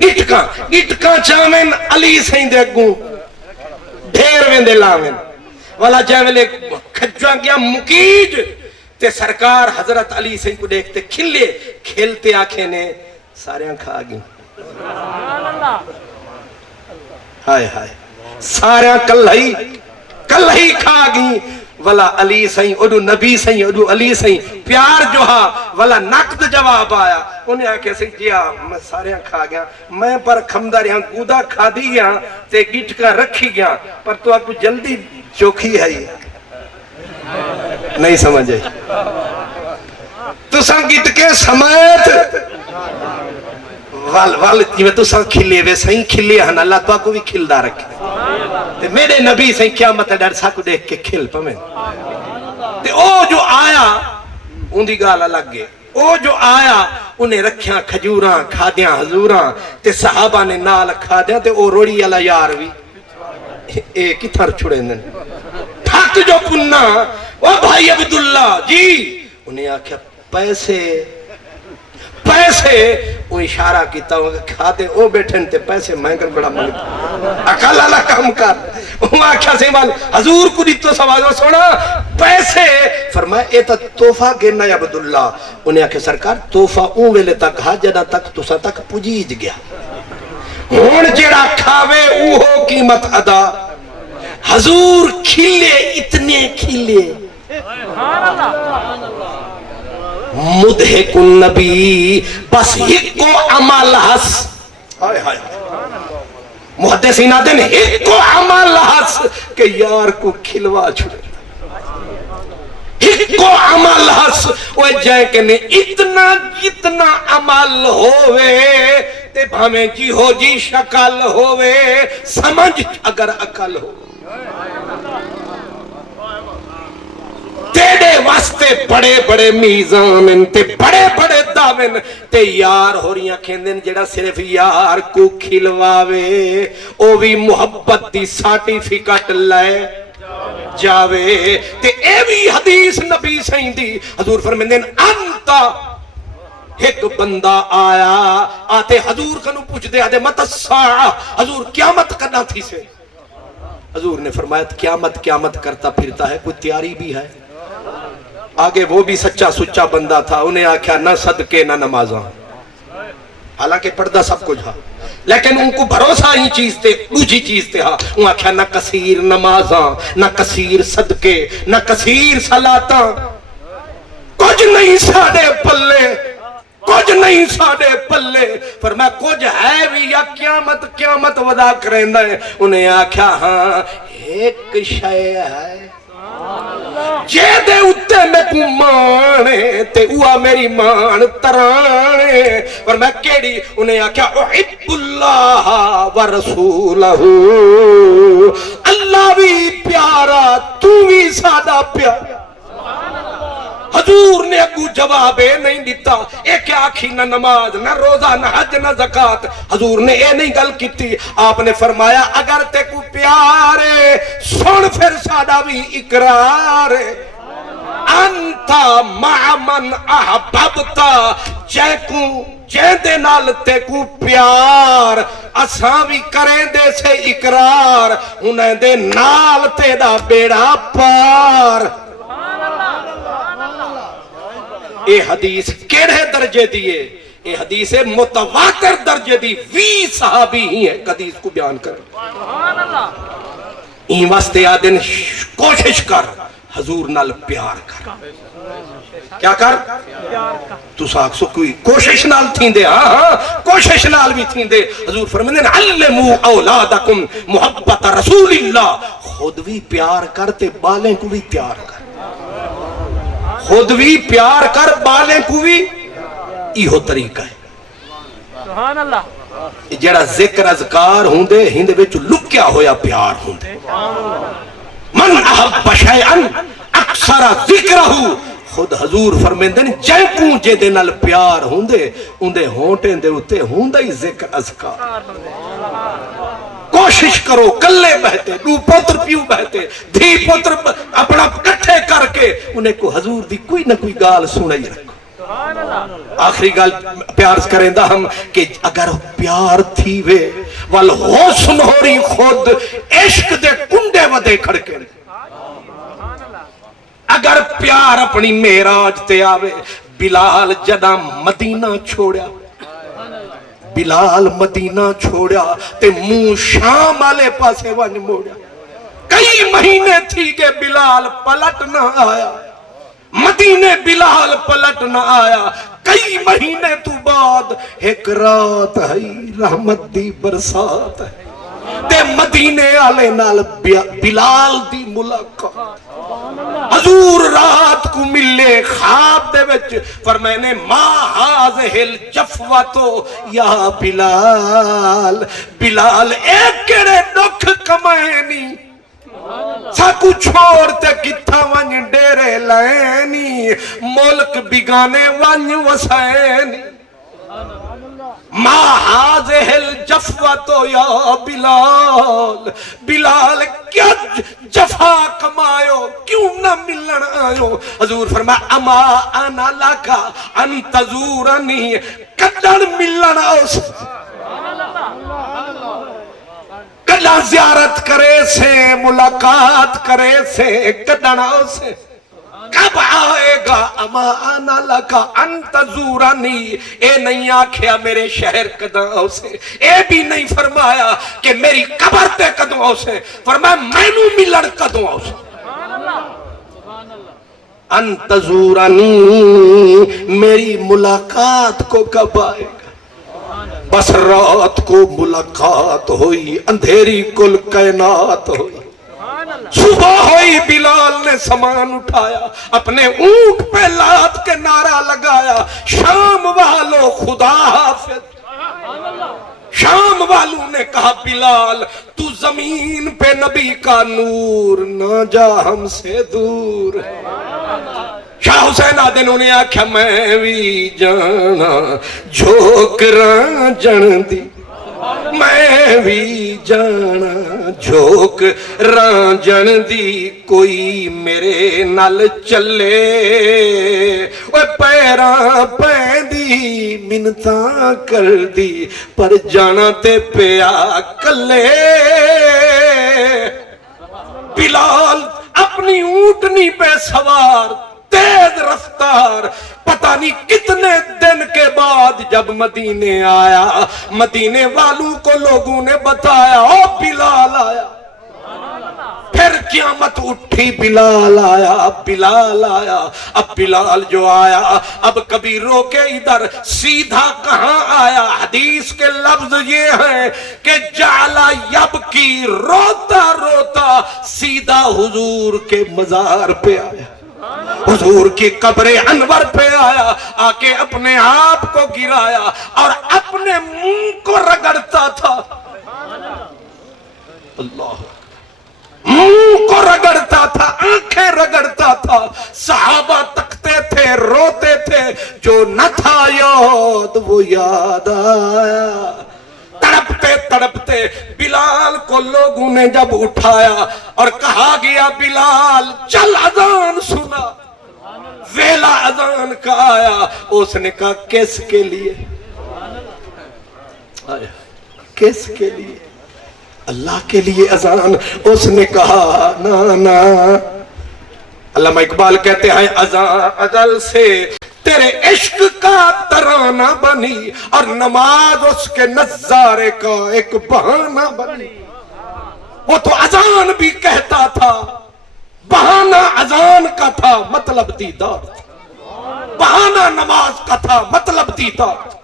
گٹکاں چامن علی سین دے گوں ڈھیر ویندے لامن والا جاویلے کھجواں گیا مکیج تے سرکار حضرت علی سین کو دیکھتے کھلے کھیلتے آنکھیں نے سارے کھا گئیں ہائے ہائے سارے کل ہی کھا گئیں والا علی سین اڈو نبی سین اڈو علی سین پیار جو ہاں والا نقد جواب آیا انہیں آکے سین جیا میں سارے کھا گیا میں پر کھمدہ رہاں گودا کھا دی گیا تے گٹ کا رکھی گیا پر تو آپ کو جلدی چوکھی ہے نہیں سمجھے تو ساں گٹ کے سمیت وال جی تو ساں کھلے وے سہیں کھلے ہن اللہ تو کو بھی کھلدا رکھے تے میرے نبی سہیں قیامت ڈر سا کو دیکھ کے کھل پمیں تے او جو آیا ان دی گال الگ گئے او جو آیا انہیں رکھیاں کھجوراں کھادیاں حضوراں تے صحابہ نے نال کھادیاں تے او روڑی اللہ یار بھی اے کتھر چھڑے دن تھک جو پننا او بھائی عبداللہ جی انہیں آکھیا پیسے وہ اشارہ کیتا ہوں کھاتے او بیٹھن تے پیسے مہنگر بڑا ملک اکال اللہ کام کر وہ آکھیا سے مال حضور کو دیتو سوازو سونا پیسے فرمائے اے تا توفہ گرنا یا عبداللہ انہیں آکھیا سرکار توفہ اون ویلے تک حاجدہ تک تسا تک پجیج گیا ہون جیڑا کھاوے او ہو قیمت ادا حضور کھلے اتنے کھلے مدحک النبی بس ایک کو عمل حس محدثین آتے ہیں ایک کو عمل حس کہ یار کو کھلوا چھوڑے ایک کو عمل حس وہ جائے کہ اتنا عمل ہوئے تے بھامیں جی ہو جی شکل ہوئے سمجھ اگر عقل ہو تیرے واسطے بڑے بڑے میزان تے بڑے بڑے دعوین تے یار ہو رہی کھیندن جڑا صرف یار کو کھلواوے او بھی محبت دی سارٹیفکیٹ لائے جاوے تے اے بھی حدیث نبی سائیں دی حضور فرمیندن انتا ایک بندہ آیا آتے حضور کنو پوچھ دے آدھے مت الساعہ حضور قیامت کرنا تھی سے حضور نے فرمایا قیامت کرتا پھرتا ہے کوئی تیاری بھی ہے آگے وہ بھی سچا سچا بندہ تھا انہیں آکھیا نہ صدقے نہ نمازاں حالانکہ پردہ سب کچھ ہاں لیکن ان کو بھروسہ ہی چیز تے دوجی چیز تے ہاں انہاں کیا نہ کثیر نمازاں نہ کثیر صدقے نہ کثیر صلاتاں کچھ نہیں ساڑے پلے کچھ نہیں ساڑے پلے فرمایا کچھ ہے بھی یا قیامت ودا کریں دائیں انہیں آکھا ہاں ایک شے ہے جے دے اتے میں کو مانے تے اوہ میری مان ترانے اور میں کیڑی انہیں آکھا احب اللہ و رسولہ اللہ بھی پیارا تو بھی سادہ پیارا حضور نے اگو جوابے نہیں دیتا ایک آنکھی نہ نماز نہ روزہ نہ حج نہ زکاة حضور نے اے نہیں گل کی تھی آپ نے فرمایا اگر تے کو پیارے سن پھر ساڑا بھی اقرار انتا مع من احببتا جے دے نال تے کو پیار اساں بھی کریں دے سے اقرار انہیں دے نال تے دا بیڑا پار اے حدیث کیڑے درجے دیئے اے حدیث متواتر درجے دی 20 صحابی ہی ہیں حدیث کو بیان کر این واسطے آدن کوشش کر حضور نال پیار کر کیا کر تو ساکھ سو کوئی کوشش نال تھیں دے ہاں کوشش نال بھی تھیں دے حضور فرمائے علمو اولادکم محبت رسول اللہ خود بھی پیار کرتے بالیں کو بھی پیار کر خود بھی پیار کر بالیں کو بھی ایہو طریقہ ہے سبحان اللہ جڑا ذکر اذکار ہوندے ہندے وچ لکیا ہویا پیار ہوندے من احب شیئن اکثر ذکرہ خود حضور فرمیندے جے کو جے دے نال پیار ہوندے اندے ہونٹیں دے اتے ہوندے ہی ذکر اذکار کوشش کرو کلے بہتے دو پتر پیو بہتے دھی پتر اپنا کٹھے کر کے انہیں کو حضور دی کوئی نہ کوئی گال سنائی رکھو آخری گال پیار کریں دا ہم کہ اگر پیار تھی وے والحسن ہو رہی خود عشق دے کنڈے ودے کھڑکے اگر پیار اپنی معراج تے آوے بلال جدہ مدینہ چھوڑیا بلال مدینہ چھوڑیا تے منہ شام والے پاسے ون موڑیا کئی مہینے تھی کہ بلال پلٹ نہ آیا مدینے بلال پلٹ نہ آیا کئی مہینے تو بعد ایک رات ہے رحمت دی برسات ہے تے مدینے آلے نال بلال دی ملاقات حضور رات کو ملے خواب دے وچ فرمائنے ما حاضل جفواتو یا بلال بلال ایک کڑے دکھ کمائنی ساکو چھوڑتے کتھا ونج ڈیرے لینی ملک بگانے ونج وسینی ما حاضل جفواتو یا بلال بلال کیا جفا کمائیو کیوں نہ ملن آئیو حضور فرمایا اما انا لکا ان تزورنی کدن ملن آئیو کدن زیارت کرے سے ملاقات کرے سے کدن آئیو سے کب آئے گا اما آنا لکا انت زورانی اے نہیں آکھیا میرے شہر قدم آؤ سے اے بھی نہیں فرمایا کہ میری قبر تے قدم آؤ سے فرمایا میں نو ملڑ قدم آؤ سے انت زورانی میری ملاقات کو کب آئے گا بس رات کو ملاقات ہوئی اندھیری کل کائنات ہوئی صبح ہوئی بلال نے سامان اٹھایا اپنے اونٹ پہ لات کے نعرہ لگایا شام والوں خدا حافظ شام والوں نے کہا بلال تو زمین پہ نبی کا نور نہ جا ہم سے دور شاہ حسین آدنوں نے آکھا میں بھی جانا جھوکراں جن دی میں بھی جانا جھوک رانجن دی کوئی میرے نال چلے وہ پیراں پیندی منتاں کر دی پر جانا تے پیا کلے بلال اپنی اونٹنی پہ سوار تیز رفتار پتہ پتہ نہیں کتنے دن کے بعد جب مدینے آیا، مدینے والوں کو لوگوں نے بتایا او بلال آیا۔ پھر قیامت اٹھی، بلال آیا، بلال آیا۔ اب بلال جو آیا اب کبھی روکے ادھر سیدھا کہاں آیا؟ حدیث کے لفظ یہ ہیں کہ جعلا یبکی، روتا روتا سیدھا حضور کے مزار پہ آیا، حضور کی قبر انور پہ آیا، آ کے اپنے آپ کو گرایا اور اپنے منہ کو رگڑتا تھا۔ اللہ، منہ کو رگڑتا تھا، آنکھیں رگڑتا تھا۔ صحابہ تکتے تھے، روتے تھے، جو نہ تھا یاد وہ یاد آیا۔ تڑپتے تڑپتے بلال کو لوگوں نے جب اٹھایا اور کہا گیا بلال چل اذان سنا، ویلا اذان کا آیا۔ اس نے کہا کس کے لیے؟ کس کے لیے؟ اللہ کے لیے اذان۔ اس نے کہا نا نا، علامہ اقبال کہتے ہیں اذان ازل سے تیرے عشق کا ترانہ بنی اور نماز اس کے نظارے کا ایک بہانہ بنی۔ وہ تو اذان بھی کہتا تھا، بہانہ اذان کا تھا، مطلب دیدار تھا، بہانہ نماز کا تھا، مطلب دیدار تھا۔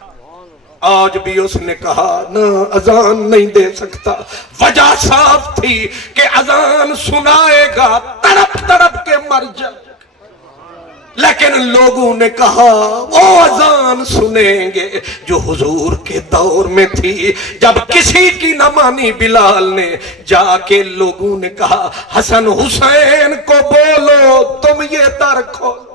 آج بھی اس نے کہا نہ اذان نہیں دے سکتا، وجہ صاف تھی کہ اذان سنائے گا تڑپ تڑپ کے مر جائے، لیکن لوگوں نے کہا وہ اذان سنیں گے جو حضور کے دور میں تھی۔ جب کسی کی نہ مانی بلال نے، جا کے لوگوں نے کہا حسن حسین کو بولو تم یہ در کھولو۔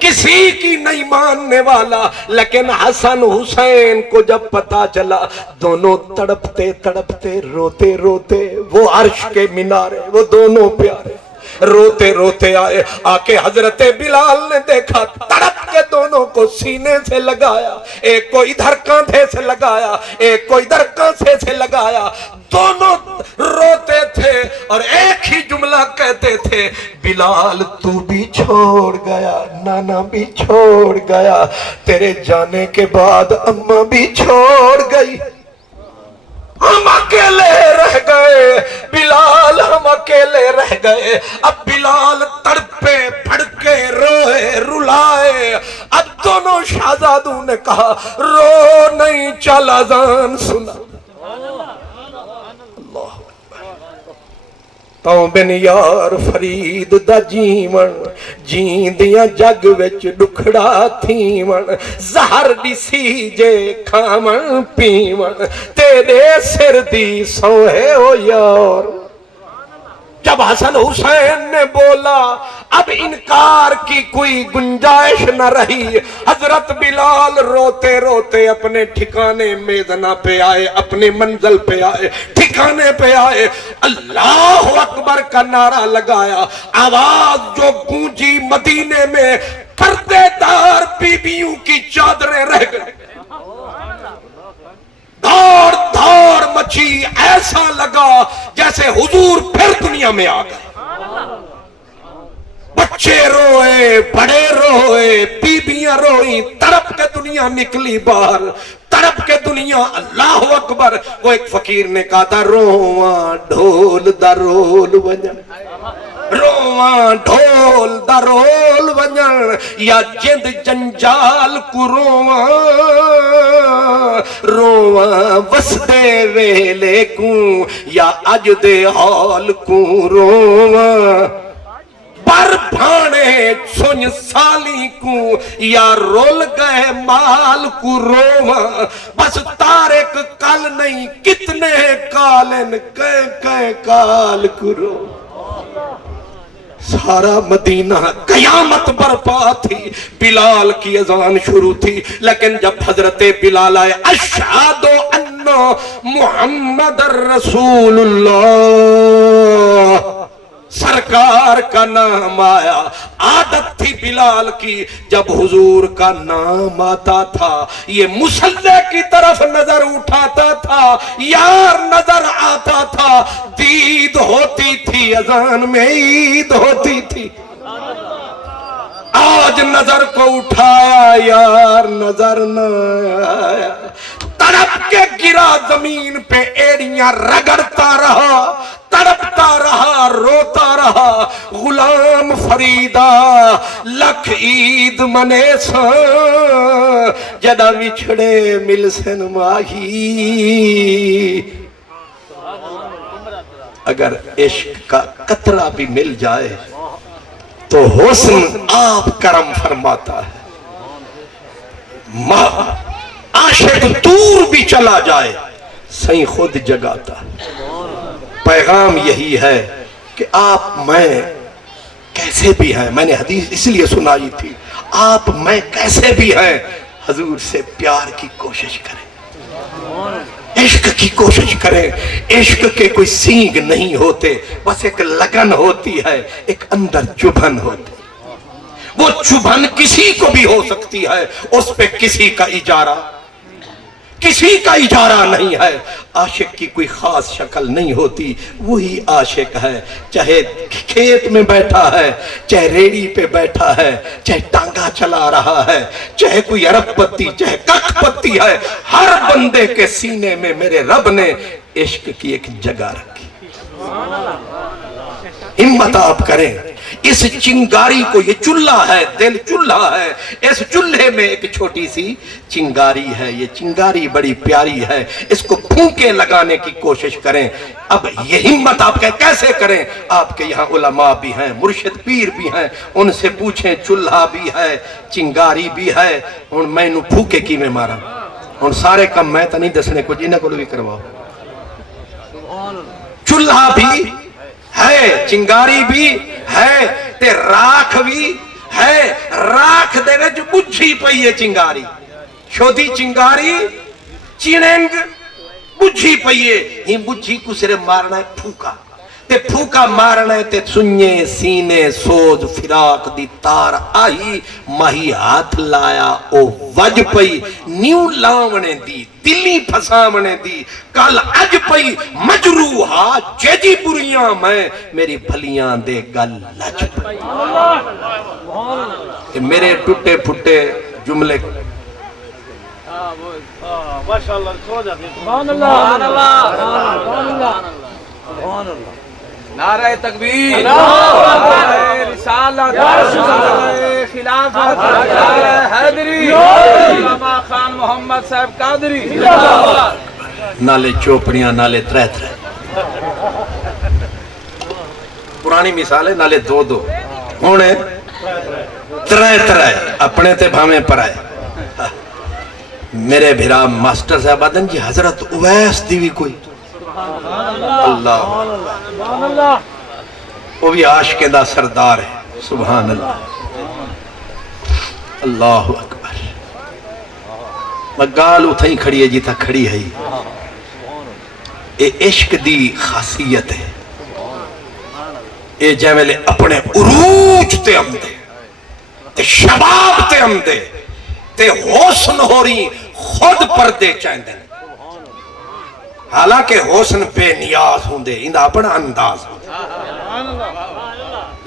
کسی کی نہیں ماننے والا، لیکن حسن حسین کو جب پتا چلا، دونوں تڑپتے تڑپتے روتے روتے، وہ عرش کے مینارے، وہ دونوں پیارے روتے روتے آئے، آکے حضرت بلال نے دیکھا، تڑپ کے دونوں کو سینے سے لگایا، ایک کو ادھر کاندھے سے لگایا، ایک کو ادھر کاندھے سے لگایا، دونوں روتے تھے اور ایک ہی جملہ کہتے تھے بلال تو بھی چھوڑ گیا، نانا بھی چھوڑ گیا، تیرے جانے کے بعد اماں بھی چھوڑ گئی، ہم اکیلے رہ گئے بلال، ہم اکیلے رہ گئے۔ اب بلال تڑپے پھڑکے روئے رلائے۔ اب دونوں شہزادوں نے کہا رو نہیں، چل اذان سنا۔ تو بن یار فرید دا جیون، جیندیاں جگ وچ دکھڑا تھیون، زہر ڈسی جے کھامن پیون، تیرے سر دی سوہے ہو یار۔ جب حسن حسین نے بولا اب انکار کی کوئی گنجائش نہ رہی، حضرت بلال روتے روتے اپنے ٹھکانے میدنا پہ آئے، اپنے منزل پہ آئے، ٹھکانے پہ آئے، اللہ اکبر کا نعرہ لگایا۔ آواز جو گونجی مدینے میں، پردے دار بیویوں کی چادریں رہ گئے، دھاڑ دھاڑ مچی، ایسا لگا جیسے حضور پھر دنیا میں آ گئے۔ بچے روئے، بڑے روئے، بیبیاں روئیں، تڑپ کے دنیا نکلی باہر، تڑپ کے دنیا۔ اللہ اکبر۔ وہ ایک فقیر نے کہا تھا رواں ڈھول دا رول ونجن، رواں ڈھول دا رول ونجن، یا جند جنجال کو رواں، رواں وسدے ویلے کو یا اج دے حال کو رواں، پر بھانے سن سالی کو یا رول گئے مال کو رواں، بس تارک کل نہیں کتنے کالن کہے کال کو رواں۔ سارا مدینہ قیامت برپا تھی، بلال کی اذان شروع تھی، لیکن جب حضرت بلال آئے اشہد ان محمد رسول اللہ، سرکار کا نام آیا۔ عادت تھی بلال کی جب حضور کا نام آتا تھا یہ مصلی کی طرف نظر اٹھاتا تھا، یار نظر آتا تھا، دید ہوتی تھی، اذان میں عید ہوتی تھی۔ آج نظر کو اٹھایا یار نظر نہ آیا، تڑپ کے گرا زمین پہ ایڑیاں رگڑتا رہا، تڑپتا رہا روتا رہا، غلام فریدہ لکھ عید منے ساں جدا وچھڑے مل سن ماہی۔ اگر عشق کا قطرہ بھی مل جائے تو حسن آپ کرم فرماتا ہے، عاشق دور بھی چلا جائے سائیں خود جگاتا ہے۔ پیغام یہی ہے کہ آپ میں کیسے بھی ہیں، میں نے حدیث اس لیے سنائی تھی، آپ میں کیسے بھی ہیں حضور سے پیار کی کوشش کریں، عشق کی کوشش کریں۔ عشق کے کوئی سینگ نہیں ہوتے، بس ایک لگن ہوتی ہے، ایک اندر چبھن ہوتی ہے۔ وہ چبھن کسی کو بھی ہو سکتی ہے، اس پہ کسی کا اجارہ نہیں ہے۔ عاشق کی کوئی خاص شکل نہیں ہوتی، وہی عاشق ہے، چاہے کھیت میں بیٹھا ہے، چاہے ریڑی پہ بیٹھا ہے، چاہے ٹانگا چلا رہا ہے، چاہے کوئی ارب پتی چاہے کک پتی ہے، ہر بندے کے سینے میں میرے رب نے عشق کی ایک جگہ رکھی۔ ہمت آپ کریں، اس چنگاری کو، یہ چولہا ہے، دل چولہا ہے، اس چولہے میں ایک چھوٹی سی چنگاری ہے، یہ چنگاری بڑی پیاری ہے، اس کو پھونکے لگانے کی کوشش کریں۔ اب یہ ہمت آپ کیسے کریں؟ آپ کے یہاں علماء بھی ہیں، مرشد پیر بھی ہیں، ان سے پوچھیں، چولہا بھی ہے چنگاری بھی ہے، ان میں نو پھوکے کی میں مارا، ان سارے کم میں تا نہیں دسنے کو جنہیں کو بھی کرواؤ۔ چولہا بھی ہے، چنگاری بھی ہے، تے راکھ بھی ہے، راکھ دے وچ بجھی پئی ہے چنگاری، شودی چنگاری چیننگ بجھی پئی ہے، ہی بجھی کو صرف مارنا ہے پھوکا، تے پھوکا مارنا ہے تے سنجے سینے سوز فراق دی تار آئی، ماہی ہاتھ لایا او وج پئی، نیو لاونے دی دلی پھسامنے دی، کل اج پئی مجروحا جیجی بریاں میں میری بھلیاں دے گل لج پئی۔ کہ میرے ٹوٹے پھٹے جملے نعرہ تکبیر، نعرہ رسالت، نعرہ خلافت، نعرہ حیدری، علامہ خان محمد صاحب قادری، نالے چوپڑیاں نالے ترے ترے، پرانی مثال ہے، نالے دو دو ہونے ترے ترے، اپنے تے بھامیں پر آئے۔ میرے بھرا ماسٹر صاحب آدن جی حضرت اویس دیوی کوئی، اللہ وہ بھی عاشقیں دا سردار ہے، سبحان اللہ، اللہ اکبر۔ مگال اتھائی کھڑی ہے جیتا کھڑی ہے، اے عشق دی خاصیت ہے، اے جیملے اپنے عروج تے امدے تے شباب تے امدے تے حسن ہو رہی خود پردے چاہندے، حالانکہ حسن بے نیاز ہوندے، اندہ اپنا انداز ہوندے،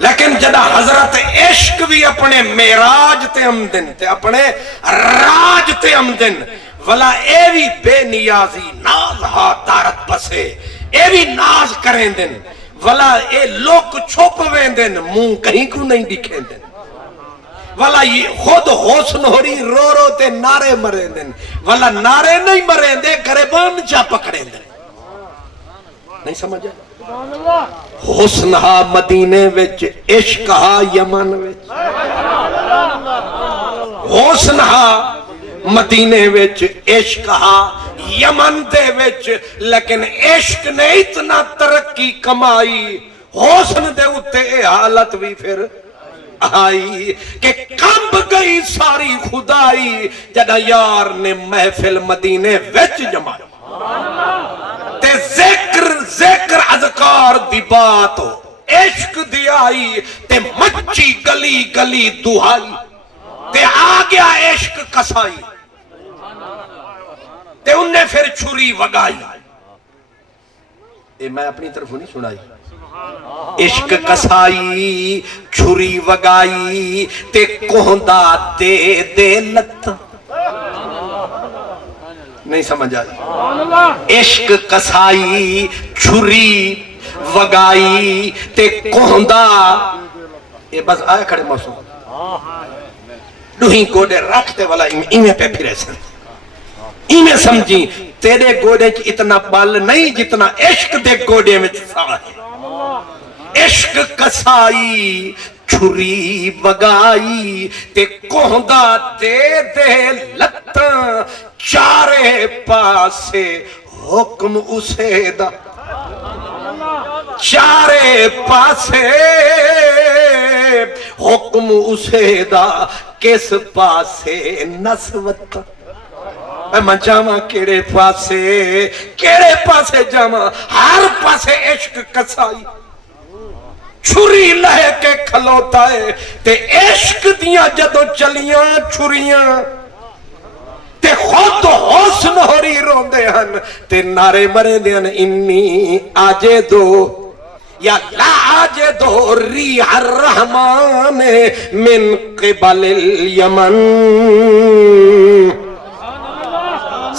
لیکن جدا حضرت عشق بھی اپنے میراج تے امدن تے اپنے راج تے امدن، ولا اے بھی بے نیازی ناز ہا تارت بسے، اے بھی ناز کریں دن، ولا اے لوگ چھوپ ویندن، منہ کہیں کو نہیں دکھیں دن، ولا یہ خود حسن ہو رہی رو رو تے نعرے مریں دن، ولا نعرے نہیں مریں دے گریبان چا پکڑیں دن۔ نہیں سمجھا؟ حسن ہا مدینے وچ، عشق ہا یمن وچ، حسن ہا مدینے وچ، عشق ہا یمن دے وچ، لیکن عشق نے اتنا ترقی کمائی، حسن دے اتے اے حالت بھی پھر آئی کہ کمب گئی ساری خدائی، جدہ یار نے محفل مدینے وچ جمائی، تے ذکر اذکار دی بات ہو، عشق دی آئی، تے مچی گلی گلی دہائی، تے آگیا عشق کسائی، تے انہیں پھر چھری وگائی۔ اے میں اپنی طرف نہیں سنائی، عشق کسائی چھری وگائی تے کوہندا دے دے لتاں نہیں سمجھ آئی عشق کسائی چھری وگائی تے کوہندا یہ بس آیا کھڑے موسم دوہی گوڑے رکھتے والا ایمیں پہ پھرے سن ایمیں سمجھی تیرے گوڑے کی اتنا بال نہیں جتنا عشق دے گوڑے میں سا ہے عشق کسائی چھری وگائی تے کوہندا دے دے لتاں چارے پاسے حکم اسے دا چارے پاسے حکم اسے دا کس پاسے نسوت میں جاما کیڑے پاسے جاما ہر پاسے عشق کسائی چھری لہے کے کھلوتا ہے تے عشق دیاں جدو چلیاں چھریاں تے خود حسن ہوری روندے ہن تے نعرے مرے دیاں انی آجے دو یا لا آجے دو ریح الرحمن من قبل الیمن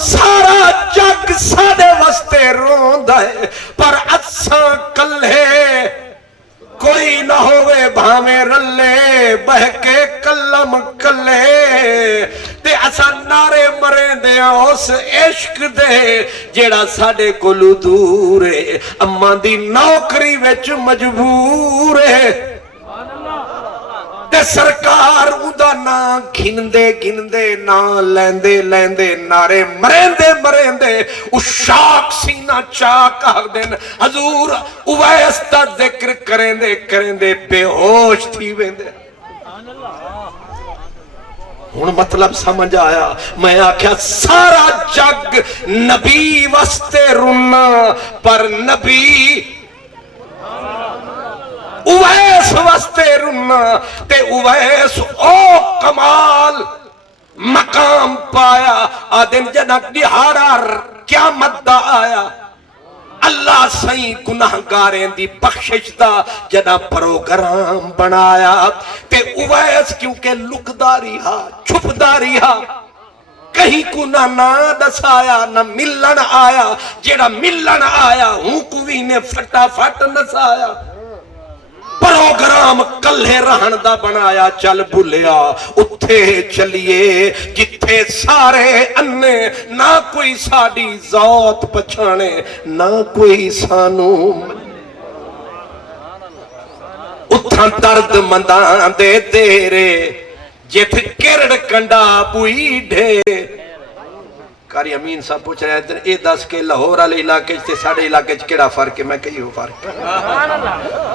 سارا جگ ساڑے وستے روندہ ہے پر اچھا کلے کوئی نہ ہوئے بھامے رلے بہکے کلم کلے تے اسا نعرے مرے دے اس عشق دے جیڑا ساڑے کولو دور ہے اماں دی نوکری وچ مجبور ہے تے سرکار ادا نا گھندے نا لیندے نعرے مرندے اس شاک سینہ چاک آگ دن حضور اویس دا ذکر کرندے بے ہوش تھی ویندے ہن مطلب سمجھ آیا میں آکھیا سارا جگ نبی وستے رنا پر نبی اویس وستے رنا تے اویس او کمال مقام پایا آدم جنک دہاڑا قیامت دا آیا اللہ سائیں گناہگاریں دی بخشش دا جنا پروگرام بنایا تے اویس کیونکہ لکداری ہا چھپداری ہا کہیں کو نہ دسایا نہ ملن آیا جیڑا ملن آیا ہوں کوئی نے فٹا فٹ نسایا پروگرام کلے رہن دا بنایا چل بھولیا اتھے چلیے جتھے سارے انے نہ کوئی ساڑی ذات پچھانے نہ کوئی سانو اتھاں درد مندان دے دیرے جت کرڑ کنڈا پوئی ڈھے کاری امین صاحب پوچھ رہے ہیں اے دس کے لاہور والے علاقے سے ساڑھے علاقے سے کیڑا فرق ہے میں کہی ہو فرق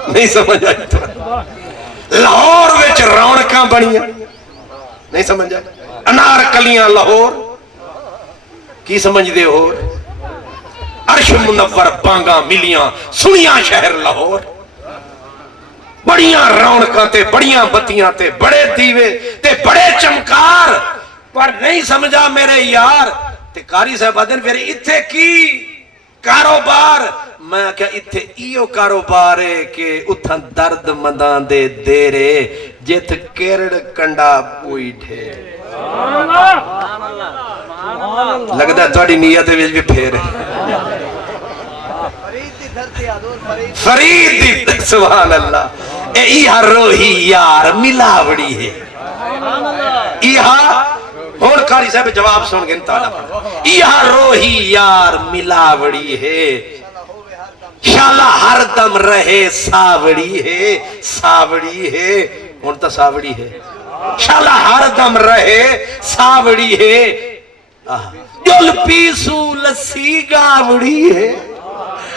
نہیں سمجھ آئی تو لاہور وچ رونقاں بنیاں نہیں سمجھ آئی انار کلیاں لاہور کی سمجھ دے ہو عرش منور بانگاں ملیاں سنیاں شہر لاہور بڑیاں رونقاں تے بڑیاں بتیاں تے بڑے دیوے تے بڑے چمکار پر نہیں سمجھا میرے یار تے قاری صاحب آدھن پھر اتھے کی کاروبار میں کیا اتھے ایو کاروبار ہے کہ اتھا درد مندان دے دیرے جت کرڑ کنڈا پوئی ڈھے لگتا ہے توڑی نیت ویج بھی پھیرے فرید دی سبحان اللہ اے ایہا روحی یار ملاوڑی ہے ایہا اور قاری صاحب جواب سن گئے تعالیٰ ایہا روحی یار ملاوڑی ہے شالا ہر دم رہے ساوڑی ہے ان تا ساوڑی ہے شالا ہر دم رہے ساوڑی ہے جل پیسو لسی گاوڑی ہے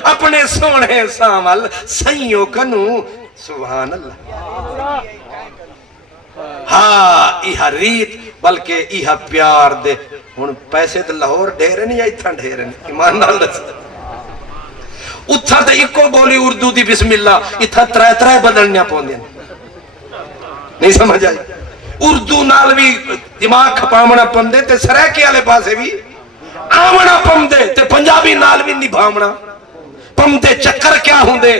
اپنے سونے سامل سائیوں کنو سبحان اللہ ہاں ایہا ریت بلکہ ایہا پیار دے ہن پیسے تے لاہور ڈھیرے نہیں یا اتھا ڈھیرے نہیں ایمان نال دس اتھا تے ایکو بولی اردو دی بسم اللہ اتھا ترائے بدلنیاں پوندیں نہیں سمجھ آئی اردو نال بھی دماغ کھپامنا پندے تے سریکے والے پاسے بھی آمنا پندے تے پنجابی نال بھی نبھامنا پندے چکر کیا ہوندے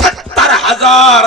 70,000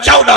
14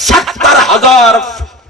70,000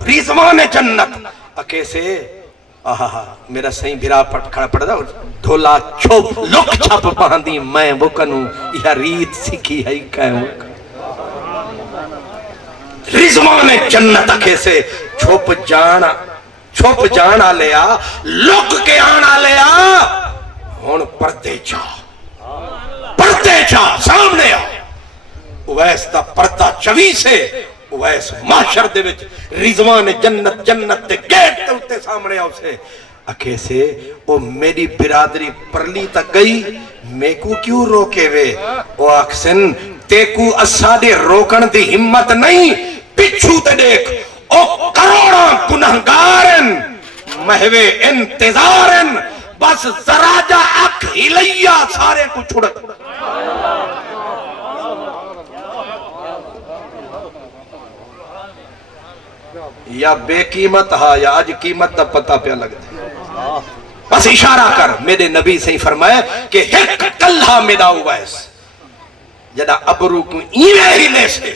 رضوان جنت اکے سے آہا میرا صحیح بھرا پٹ کھڑا پڑا دا دھولا چھوپ لک چھپ پاندی میں بکنوں یا ریت سکھی ہے کہوں رضوان جنت اکے سے چھوپ جانا لیا لک کے آنا لیا ہون پردے چا سامنے آ اویس دا پردہ چوی سے اویس معاشر دے وچ رضوان جنت دے گیٹ تے اتے سامنے آؤ سے اکھے سے او میری برادری پرلی تک گئی میں کو کیوں روکے وے او اکسن تے کو اساڑے روکن دی ہمت نہیں پچھو تے دیکھ او کروڑاں گنہگارن محوے انتظارن بس ذرا جا اکھ ہلیا سارے کو چھڑک یا بے قیمت ہا یا آج قیمت تا پتہ پیا لگتا بس اشارہ کر میرے نبی سے ہی فرمایا کہ ہک کلہ میرا اویس جدا ابرو کو ایوے ہی لے سے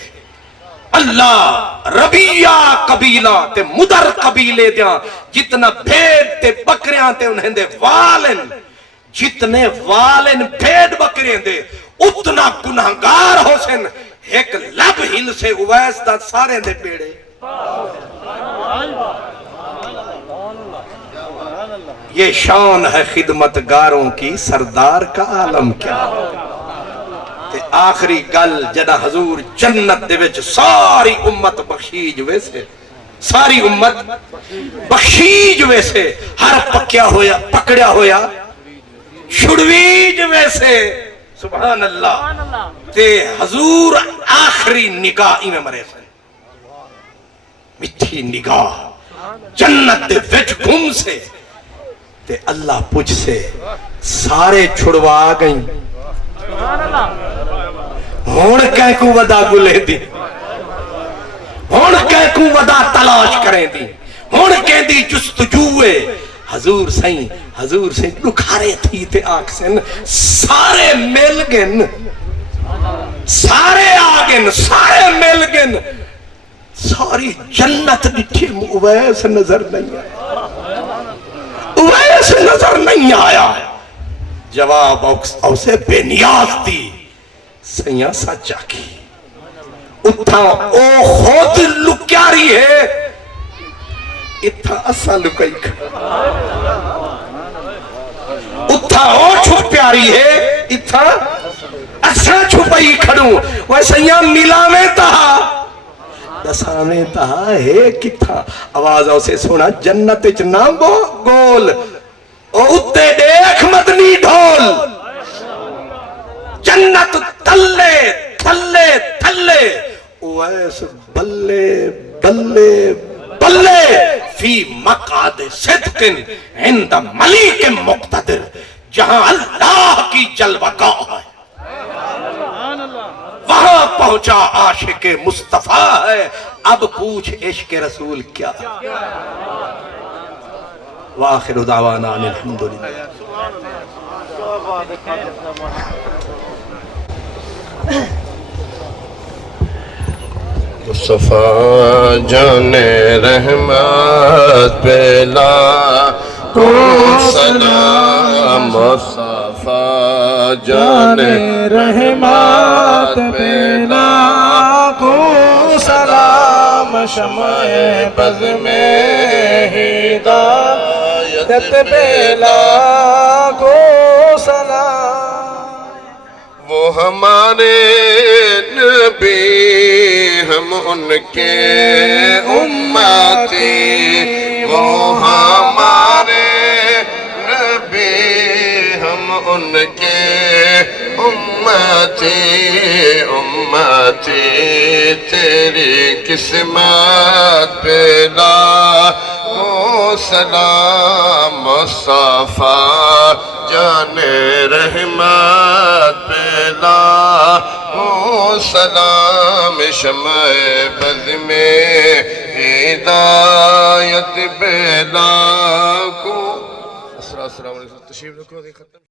اللہ ربیہ قبیلہ تے مدر قبیلے دیاں جتنا بھیڑ تے بکریاں تے انہیں دے والن جتنے والن بھیڑ بکریاں دے اتنا گناہگار ہو سن ایک لب ہل سے اویس دا سارے دے بیڑے یہ شان ہے خدمتگاروں کی سردار کا عالم کیا تے آخری گل جدا حضور جنت دے وچ ساری امت بخشیج ویسے ساری امت بخشیج ویسے ہر پکڑیا ہویا چھڑویج ویسے سبحان اللہ تے حضور آخری نگاہ میں مرے سے مٹھی نگاہ جنت دے وچ گھم سے تے اللہ پوچھ سے سارے چھڑوا گئیں ہون کہیں کو ودا گلے دی ہون کہیں کو ودا تلاش کریں دی ہون کہیں دی جستجوے حضور سائیں لکھارے تھی تے آکسن سارے مل گن سارے آگن سارے مل گن ساری جنت ڈٹھی اویس نظر نہیں آیا اویس نظر نہیں آیا جواب اسے بے نیاز دی سیاں سچا کی اتھا او خود لکیاری ہے اتھا اسا لکائی کھڑا اتھا او چھپ پیاری ہے اتھا اسا چھپائی کھڑوں وہ سیاں ملا میں تہا دسانے تہا ہے کتھا آواز اسے سونا جنت چنام گول او اتے دیکھ مدنی ڈھول جنت تھلے تھلے تھلے اویس بلے بلے بلے فی مقعد صدق عند ملیک مقتدر جہاں اللہ کی جلوگاہ ہے وہاں پہنچا عاشق مصطفیٰ ہے اب پوچھ عشق رسول کیا وآخر دعوانا الحمدللہ مصطفیٰ جان رحمت پہ لاکھوں سلام مصطفیٰ جان رحمت پہ لاکھوں سلام شمع بز میں ہدایت پہ لاکھوں سلام وہ ہمارے نبی ہم ان کے امتی وہ ہمارے نبی ہم ان کے امتی امتی تیری قسمت پہ لاکھوں سلام مصطفیٰ جان رحمت پہ لاکھوں سلام شمع بز میں ہدایت پہ لاکھوں السلام علیکم تشریف رکھو ختم